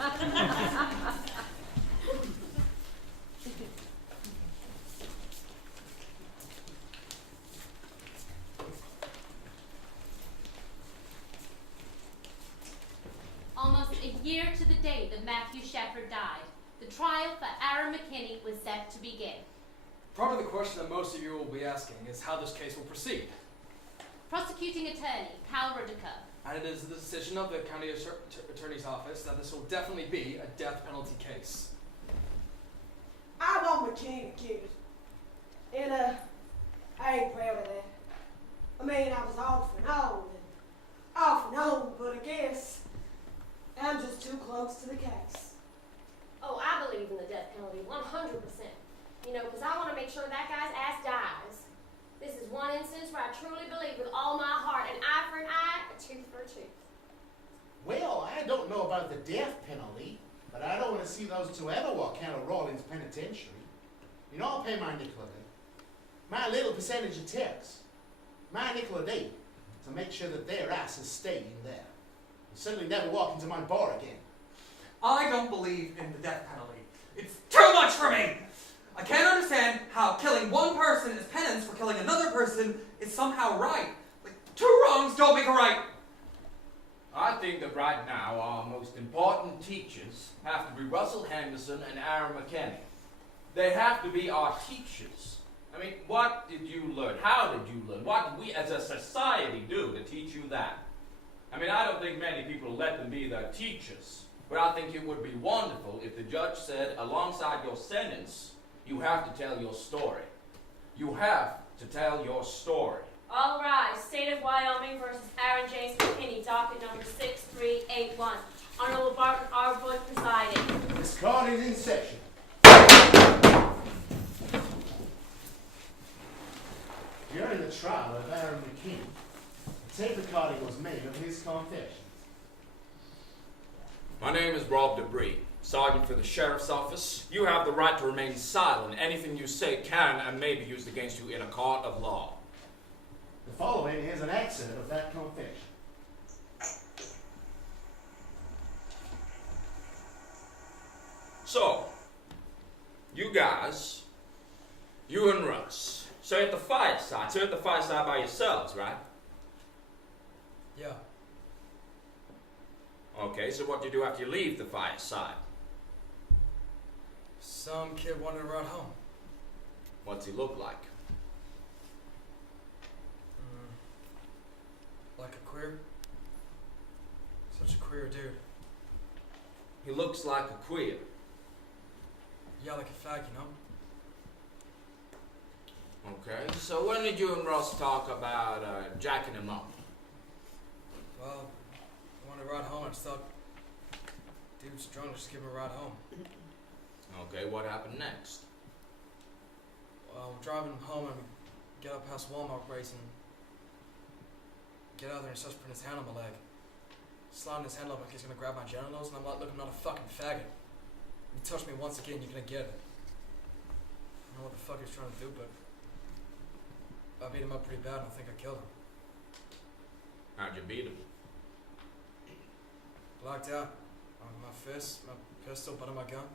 Almost a year to the day that Matthew Shepard died, the trial for Aaron McKinney was set to begin. Probably the question that most of you will be asking is how this case will proceed. Prosecuting attorney, Cal Rudiker. And it is the decision of the county attorney's office that this will definitely be a death penalty case. I want McKinney accused. And, I ain't proud of that. I mean, I was off and on, but I guess I'm just too close to the case. Oh, I believe in the death penalty, 100%. Because I want to make sure that guy's ass dies. This is one instance where I truly believe with all my heart, an eye for an eye, a tooth for a tooth. Well, I don't know about the death penalty, but I don't want to see those two ever walk out of Rawlins Penitentiary. I'll pay my nickel a day. My little percentage of tax. My nickel a day to make sure that their asses stay in there. And certainly never walk into my bar again. I don't believe in the death penalty. It's too much for me! I can't understand how killing one person as penance for killing another person is somehow right. Like, two wrongs don't make a right. I think that right now our most important teachers have to be Russell Henderson and Aaron McKinney. They have to be our teachers. I mean, what did you learn? How did you learn? What did we as a society do to teach you that? I mean, I don't think many people let them be their teachers, but I think it would be wonderful if the judge said, alongside your sentence, you have to tell your story. You have to tell your story. All rise. State of Wyoming versus Aaron James McKinney, docket number 6381. Honorable Barton R. Wood presiding. This court is in session. During the trial of Aaron McKinney, a tape recording was made of his confession. My name is Rob Debris, Sergeant for the Sheriff's Office. You have the right to remain silent. Anything you say can and may be used against you in a court of law. The following is an excerpt of that confession. So, you guys, you and Russ, so at the fireside. So at the fireside by yourselves, right? Yeah. Okay, so what do you do after you leave the fireside? Some kid wandered around home. What's he look like? Like a queer. Such a queer dude. He looks like a queer. Yeah, like a fag, you know? Okay, so when did you and Russ talk about jacking him up? Well, I wanted to ride home. I just thought, dude was drunk, just give him a ride home. Okay, what happened next? Well, we're driving home and we get up past Walmart Race and get out there and he starts putting his hand on my leg. Sliding his hand up like he's gonna grab my genitals, and I'm like, look, I'm not a fucking faggot. You touch me once again, you're gonna get it. I don't know what the fuck he's trying to do, but I beat him up pretty bad and I think I killed him. How'd you beat him? Blacked out. My fist, my pistol, butt of my gun.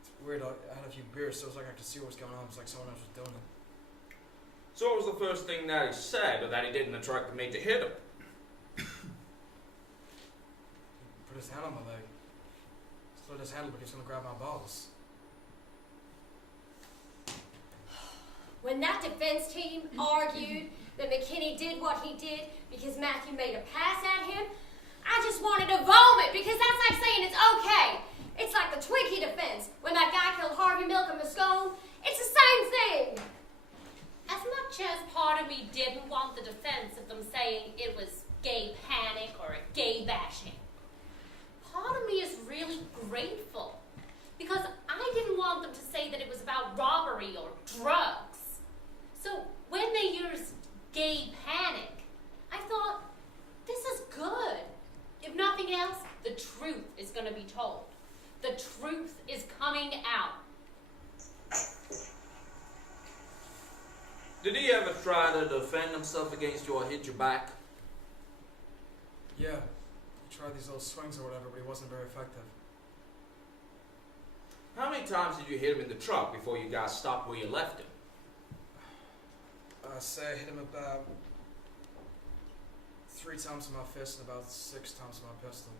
It's weird, I had a few beers, so it was like I could see what was going on. It was like someone else was doing it. So what was the first thing that he said, or that he did in the truck that made you hit him? He put his hand on my leg. Slid his hand, but he was gonna grab my balls. When that defense team argued that McKinney did what he did because Matthew made a pass at him, I just wanted to vomit because that's like saying it's okay. It's like the Twinkie defense when that guy killed Harvey Milk and Moscone. It's the same thing. As much as part of me didn't want the defense of them saying it was gay panic or gay bashing, part of me is really grateful because I didn't want them to say that it was about robbery or drugs. So when they used gay panic, I thought, this is good. If nothing else, the truth is going to be told. The truth is coming out. Did he ever try to defend himself against you or hit you back? Yeah, he tried these little swings or whatever, but he wasn't very effective. How many times did you hit him in the truck before you guys stopped where you left him? Say I hit him about 3 times with my fist and about 6 times with my pistol.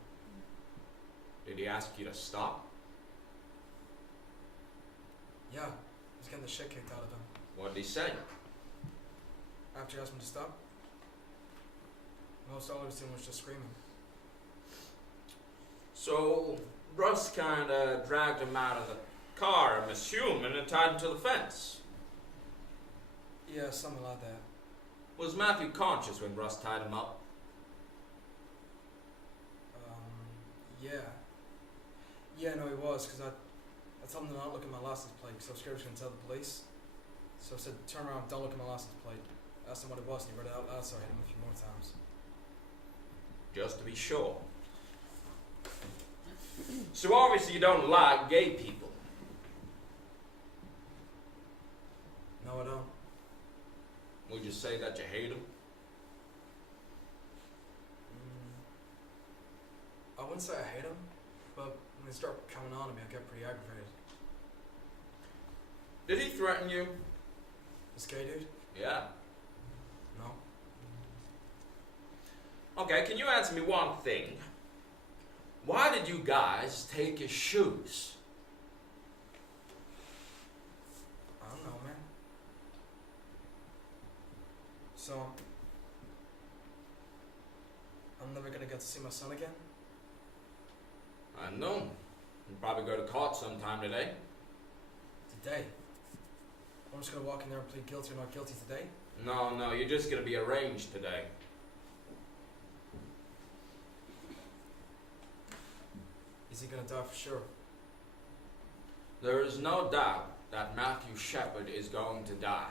Did he ask you to stop? Yeah, he's getting the shit kicked out of him. What did he say? After he asked me to stop, most all he was doing was just screaming. So, Russ kinda dragged him out of the car, I'm assuming, and tied him to the fence. Yeah, something like that. Was Matthew conscious when Russ tied him up? Yeah. Yeah, no, he was, because I told him to not look at my license plate because I was scared he was going to tell the police. So I said, turn around, don't look at my license plate. I asked him what it was, and he read it out loud, so I hit him a few more times. Just to be sure. So obviously you don't like gay people. No, I don't. Would you say that you hate them? I wouldn't say I hate him, but when they start coming on to me, I get pretty aggravated. Did he threaten you? This gay dude? Yeah. No. Okay, can you answer me one thing? Why did you guys take his shoes? I don't know, man. So, I'm never gonna get to see my son again? I know. You'll probably go to court sometime today. Today? I'm just gonna walk in there and plead guilty or not guilty today? No, you're just gonna be arraigned today. Is he gonna die for sure? There is no doubt that Matthew Shepard is going to die.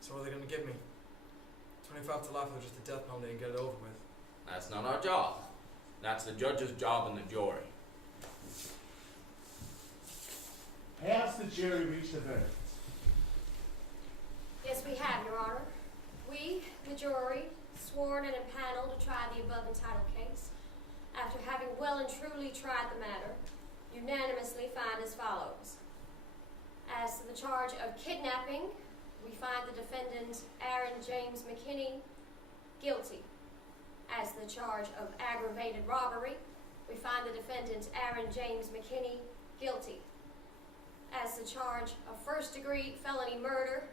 So what are they gonna give me? 25 to life or just the death penalty and get it over with? That's not our job. That's the judge's job and the jury. Has the jury reached a verdict? Yes, we have, Your Honor. We, the jury, sworn and impaneled to try the above entitled case, after having well and truly tried the matter, unanimously find as follows. As to the charge of kidnapping, we find the defendant, Aaron James McKinney, guilty. As to the charge of aggravated robbery, we find the defendant, Aaron James McKinney, guilty. As to the charge of first-degree felony murder,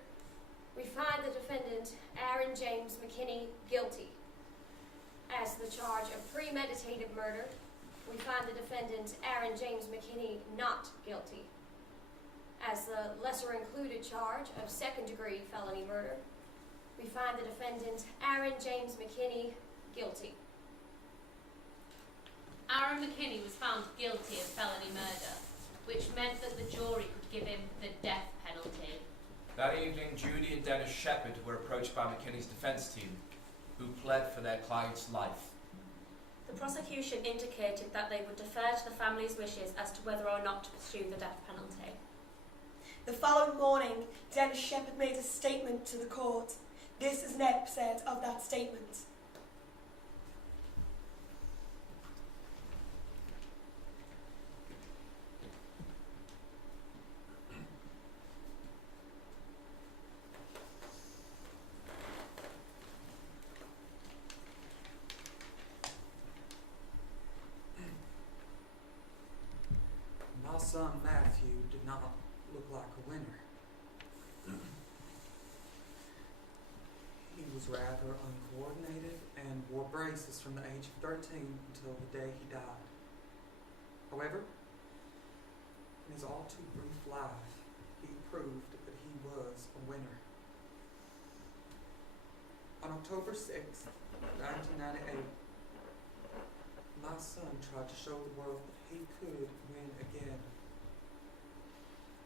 we find the defendant, Aaron James McKinney, guilty. As to the charge of premeditated murder, we find the defendant, Aaron James McKinney, not guilty. As the lesser-included charge of second-degree felony murder, we find the defendant, Aaron James McKinney, guilty. Aaron McKinney was found guilty of felony murder, which meant that the jury could give him the death penalty. That evening, Judy and Dennis Shepard were approached by McKinney's defense team, who pled for their client's life. The prosecution indicated that they would defer to the family's wishes as to whether or not to pursue the death penalty. The following morning, Dennis Shepard made a statement to the court. This is an excerpt of that statement. My son Matthew did not look like a winner. He was rather uncoordinated and wore braces from the age of 13 until the day he died. However, in his all too brief life, he proved that he was a winner. On October 6, 1998, my son tried to show the world that he could win again.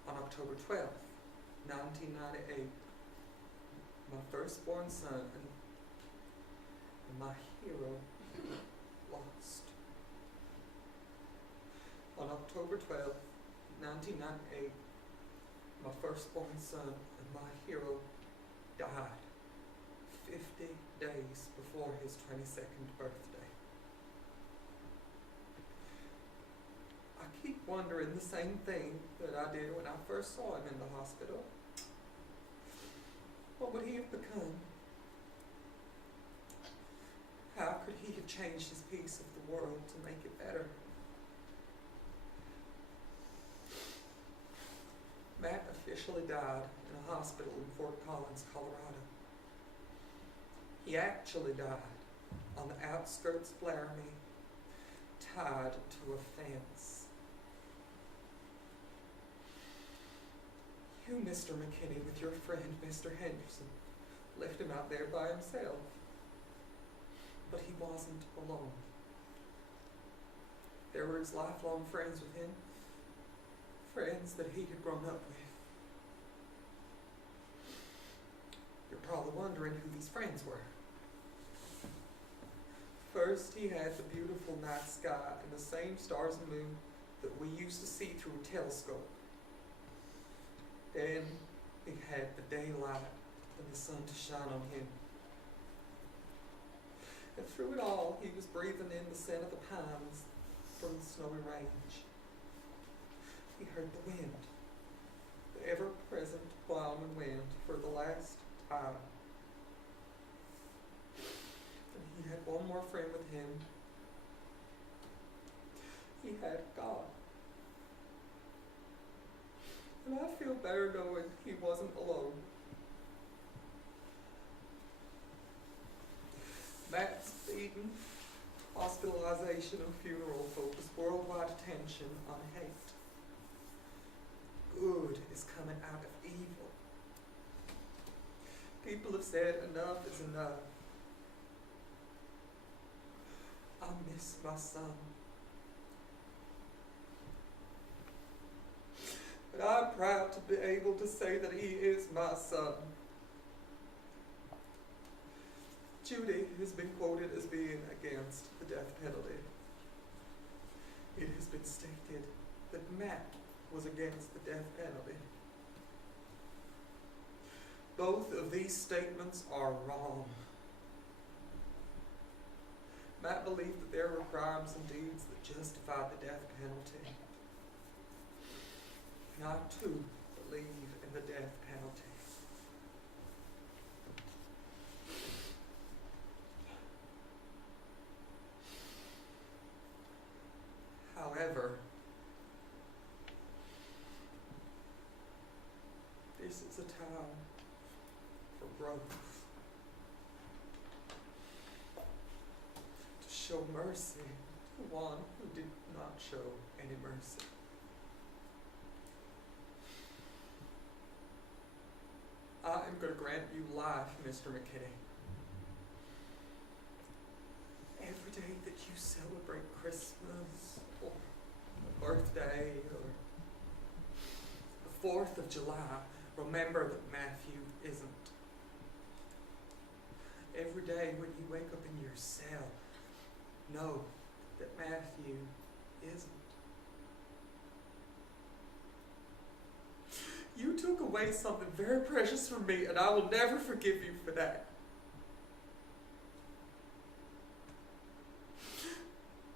On October 12th, 1998, my firstborn son and my hero lost. On October 12th, 1998, my firstborn son and my hero died 50 days before his 22nd birthday. I keep wondering the same thing that I did when I first saw him in the hospital. What would he have become? How could he have changed his piece of the world to make it better? Matt officially died in a hospital in Fort Collins, Colorado. He actually died on the outskirts of Laramie, tied to a fence. You, Mr. McKinney, with your friend, Mr. Henderson, left him out there by himself. But he wasn't alone. There were his lifelong friends with him, friends that he had grown up with. You're probably wondering who these friends were. First, he had the beautiful night sky and the same stars and moon that we used to see through a telescope. Then he had the daylight and the sun to shine on him. And through it all, he was breathing in the scent of the pines from the snowy range. He heard the wind, the ever-present Wyoming wind, for the last time. And he had one more friend with him. He had God. deportation, hospitalization and funeral focus worldwide attention on hate. Good is coming out of evil. People have said enough is enough. I miss my son. But I'm proud to be able to say that he is my son. Judy has been quoted as being against the death penalty. It has been stated that Matt was against the death penalty. Both of these statements are wrong. Matt believed that there were crimes and deeds that justified the death penalty. And I too believe in the death penalty. However, this is a time for growth. To show mercy to one who did not show any mercy. I am going to grant you life, Mr. McKinney. Every day that you celebrate Christmas, or a birthday, or the 4th of July, remember that Matthew isn't. Every day when you wake up in your cell, know that Matthew isn't. You took away something very precious from me, and I will never forgive you for that.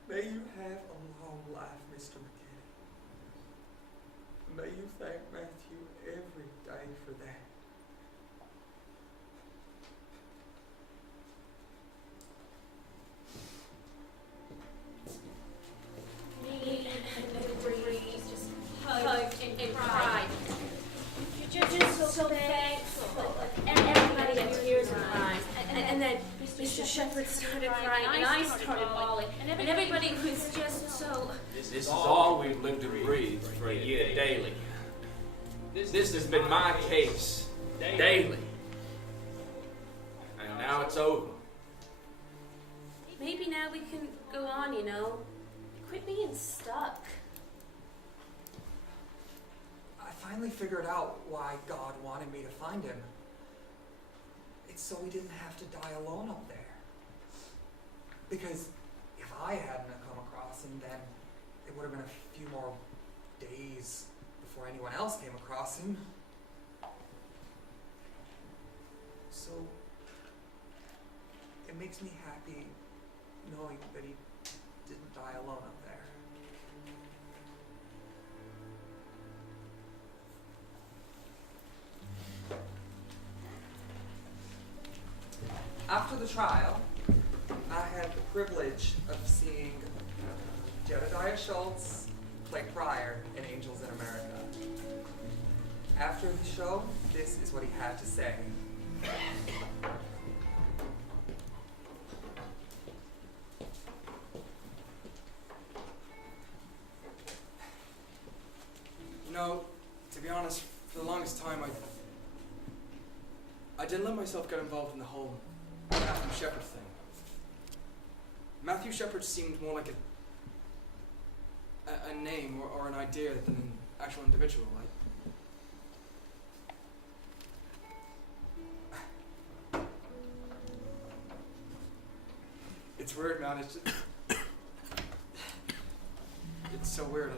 May you have a long life, Mr. McKinney. May you thank Matthew every day for that. Me and Breeze just hugged and cried. You're just so thankful. And everybody had tears in their eyes. And then Mr. Shepard started crying, and I started bawling. And everybody was just so... This is all we've lived and breathed for a year daily. This has been my case daily. And now it's over. Maybe now we can go on, you know? Quit being stuck. I finally figured out why God wanted me to find him. It's so he didn't have to die alone up there. Because if I hadn't come across him, then it would have been a few more days before anyone else came across him. So it makes me happy knowing that he didn't die alone up there. After the trial, I had the privilege of seeing Jedediah Schultz play Pryor in Angels in America. After the show, this is what he had to say. You know, to be honest, for the longest time, I didn't let myself get involved in the whole Matthew Shepard thing. Matthew Shepard seemed more like a name or an idea than an actual individual. It's weird, man. It's so weird.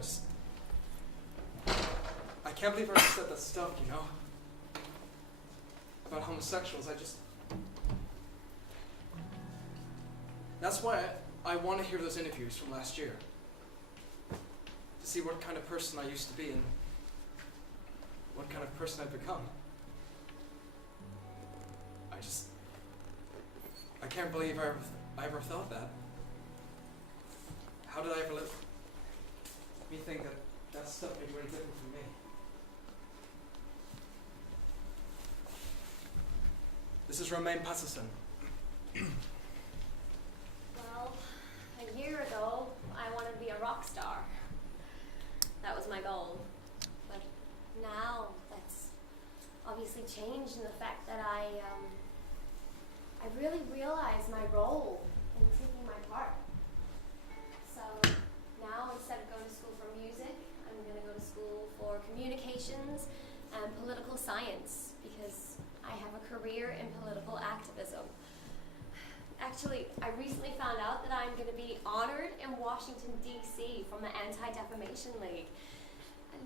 I can't believe I ever said that stuff, you know? About homosexuals. That's why I want to hear those interviews from last year. To see what kind of person I used to be and what kind of person I've become. I can't believe I ever thought that. How did I ever let me think that stuff made you any different from me? This is Romain Patterson. my goal. But now that's obviously changed in the fact that I really realize my role in taking my part. So now instead of going to school for music, I'm going to go to school for communications and political science because I have a career in political activism. Actually, I recently found out that I'm going to be honored in Washington, D.C. from the Anti-Defamation League. And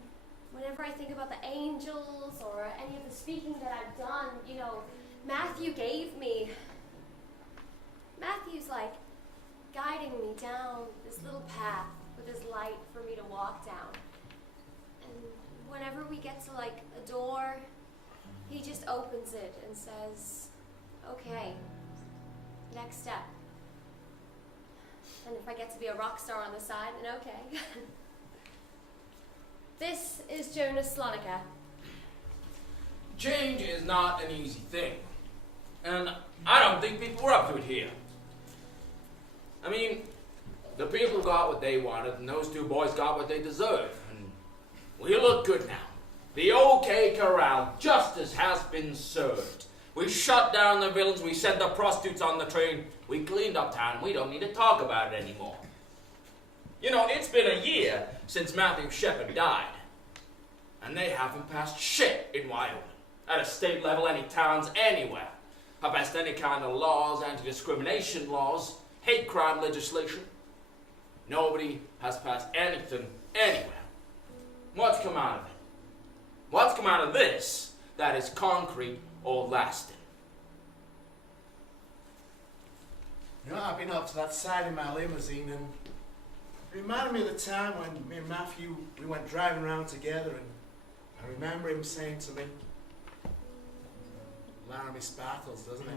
whenever I think about the angels or any of the speaking that I've done, you know, Matthew's like guiding me down this little path with his light for me to walk down. And whenever we get to like a door, he just opens it and says, okay, next step. And if I get to be a rock star on the side, then okay. This is Jonas Slonica. Change is not an easy thing. And I don't think people were up to it here. I mean, the people got what they wanted, and those two boys got what they deserved. And we look good now. The OK Corral, justice has been served. We shut down the villains, we sent the prostitutes on the train, we cleaned up town, and we don't need to talk about it anymore. You know, it's been a year since Matthew Shepard died. And they haven't passed shit in Wyoming. At a state level, any towns, anywhere. Have passed any kind of laws, anti-discrimination laws, hate crime legislation. Nobody has passed anything anywhere. What's come out of it? What's come out of this that is concrete or lasting? You know, I've been up to that side in my limousine, and it reminded me of the time when me and Matthew, we went driving around together, and I remember him saying to me, Laramie sparkles, doesn't it?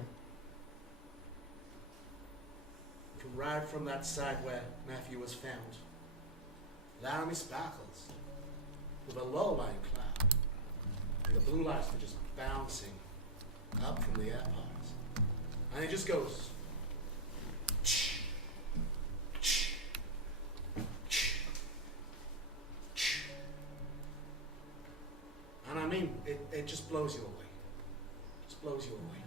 You can ride from that side where Matthew was found. Laramie sparkles with a low-lying cloud, and the blue lights were just bouncing up from the airport. And it just goes, and I mean, it just blows you away. Just blows you away.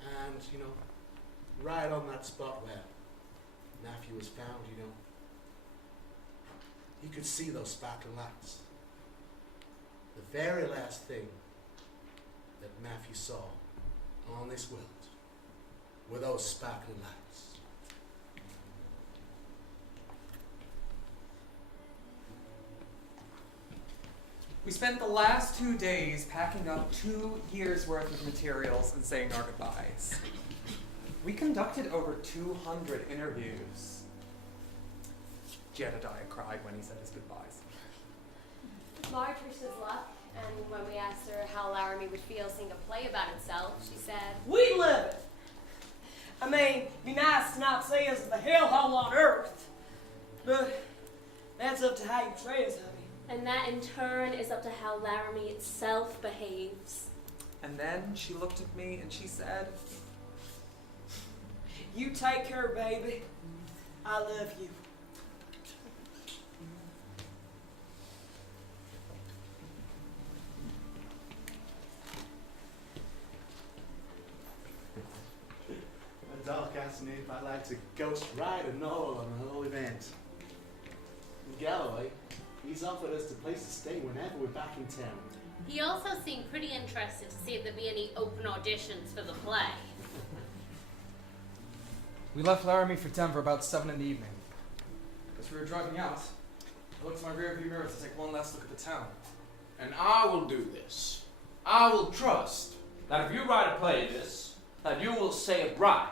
And, you know, right on that spot where Matthew was found, you know, you could see those sparkling lights. The very last thing that Matthew saw on this world were those sparkling lights. We spent the last 2 days packing up 2 years' worth of materials and saying our goodbyes. We conducted over 200 interviews. Jedediah cried when he said his goodbyes. Marge wished us luck, and when we asked her how Laramie would feel seeing a play about itself, she said, We live it. I mean, be nice to not say us the hellhole on earth. But that's up to how you portray us, honey. And that in turn is up to how Laramie itself behaves. And then she looked at me and she said, You take care, baby. I love you. A dark afternoon, I'd like to ghost ride a Noel on the whole event. In Galloway, he's offered us the place to stay whenever we're back in town. He also seemed pretty interested to see if there'd be any open auditions for the play. We left Laramie for Denver about 7 in the evening. As we were driving out, I looked in my rearview mirror to take one last look at the town. And I will do this. I will trust that if you write a play this, that you will say it right,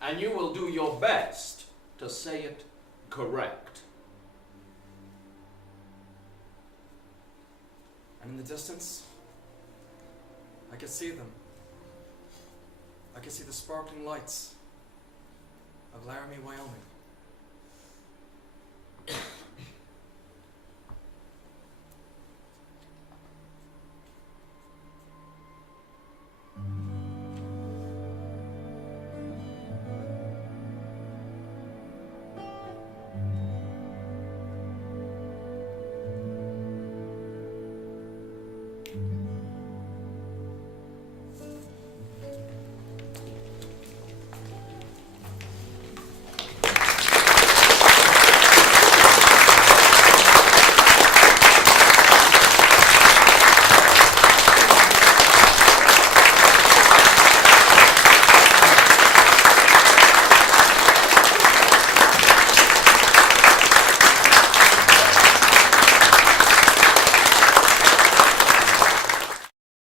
and you will do your best to say it correct. And in the distance, I could see them. I could see the sparkling lights of Laramie, Wyoming.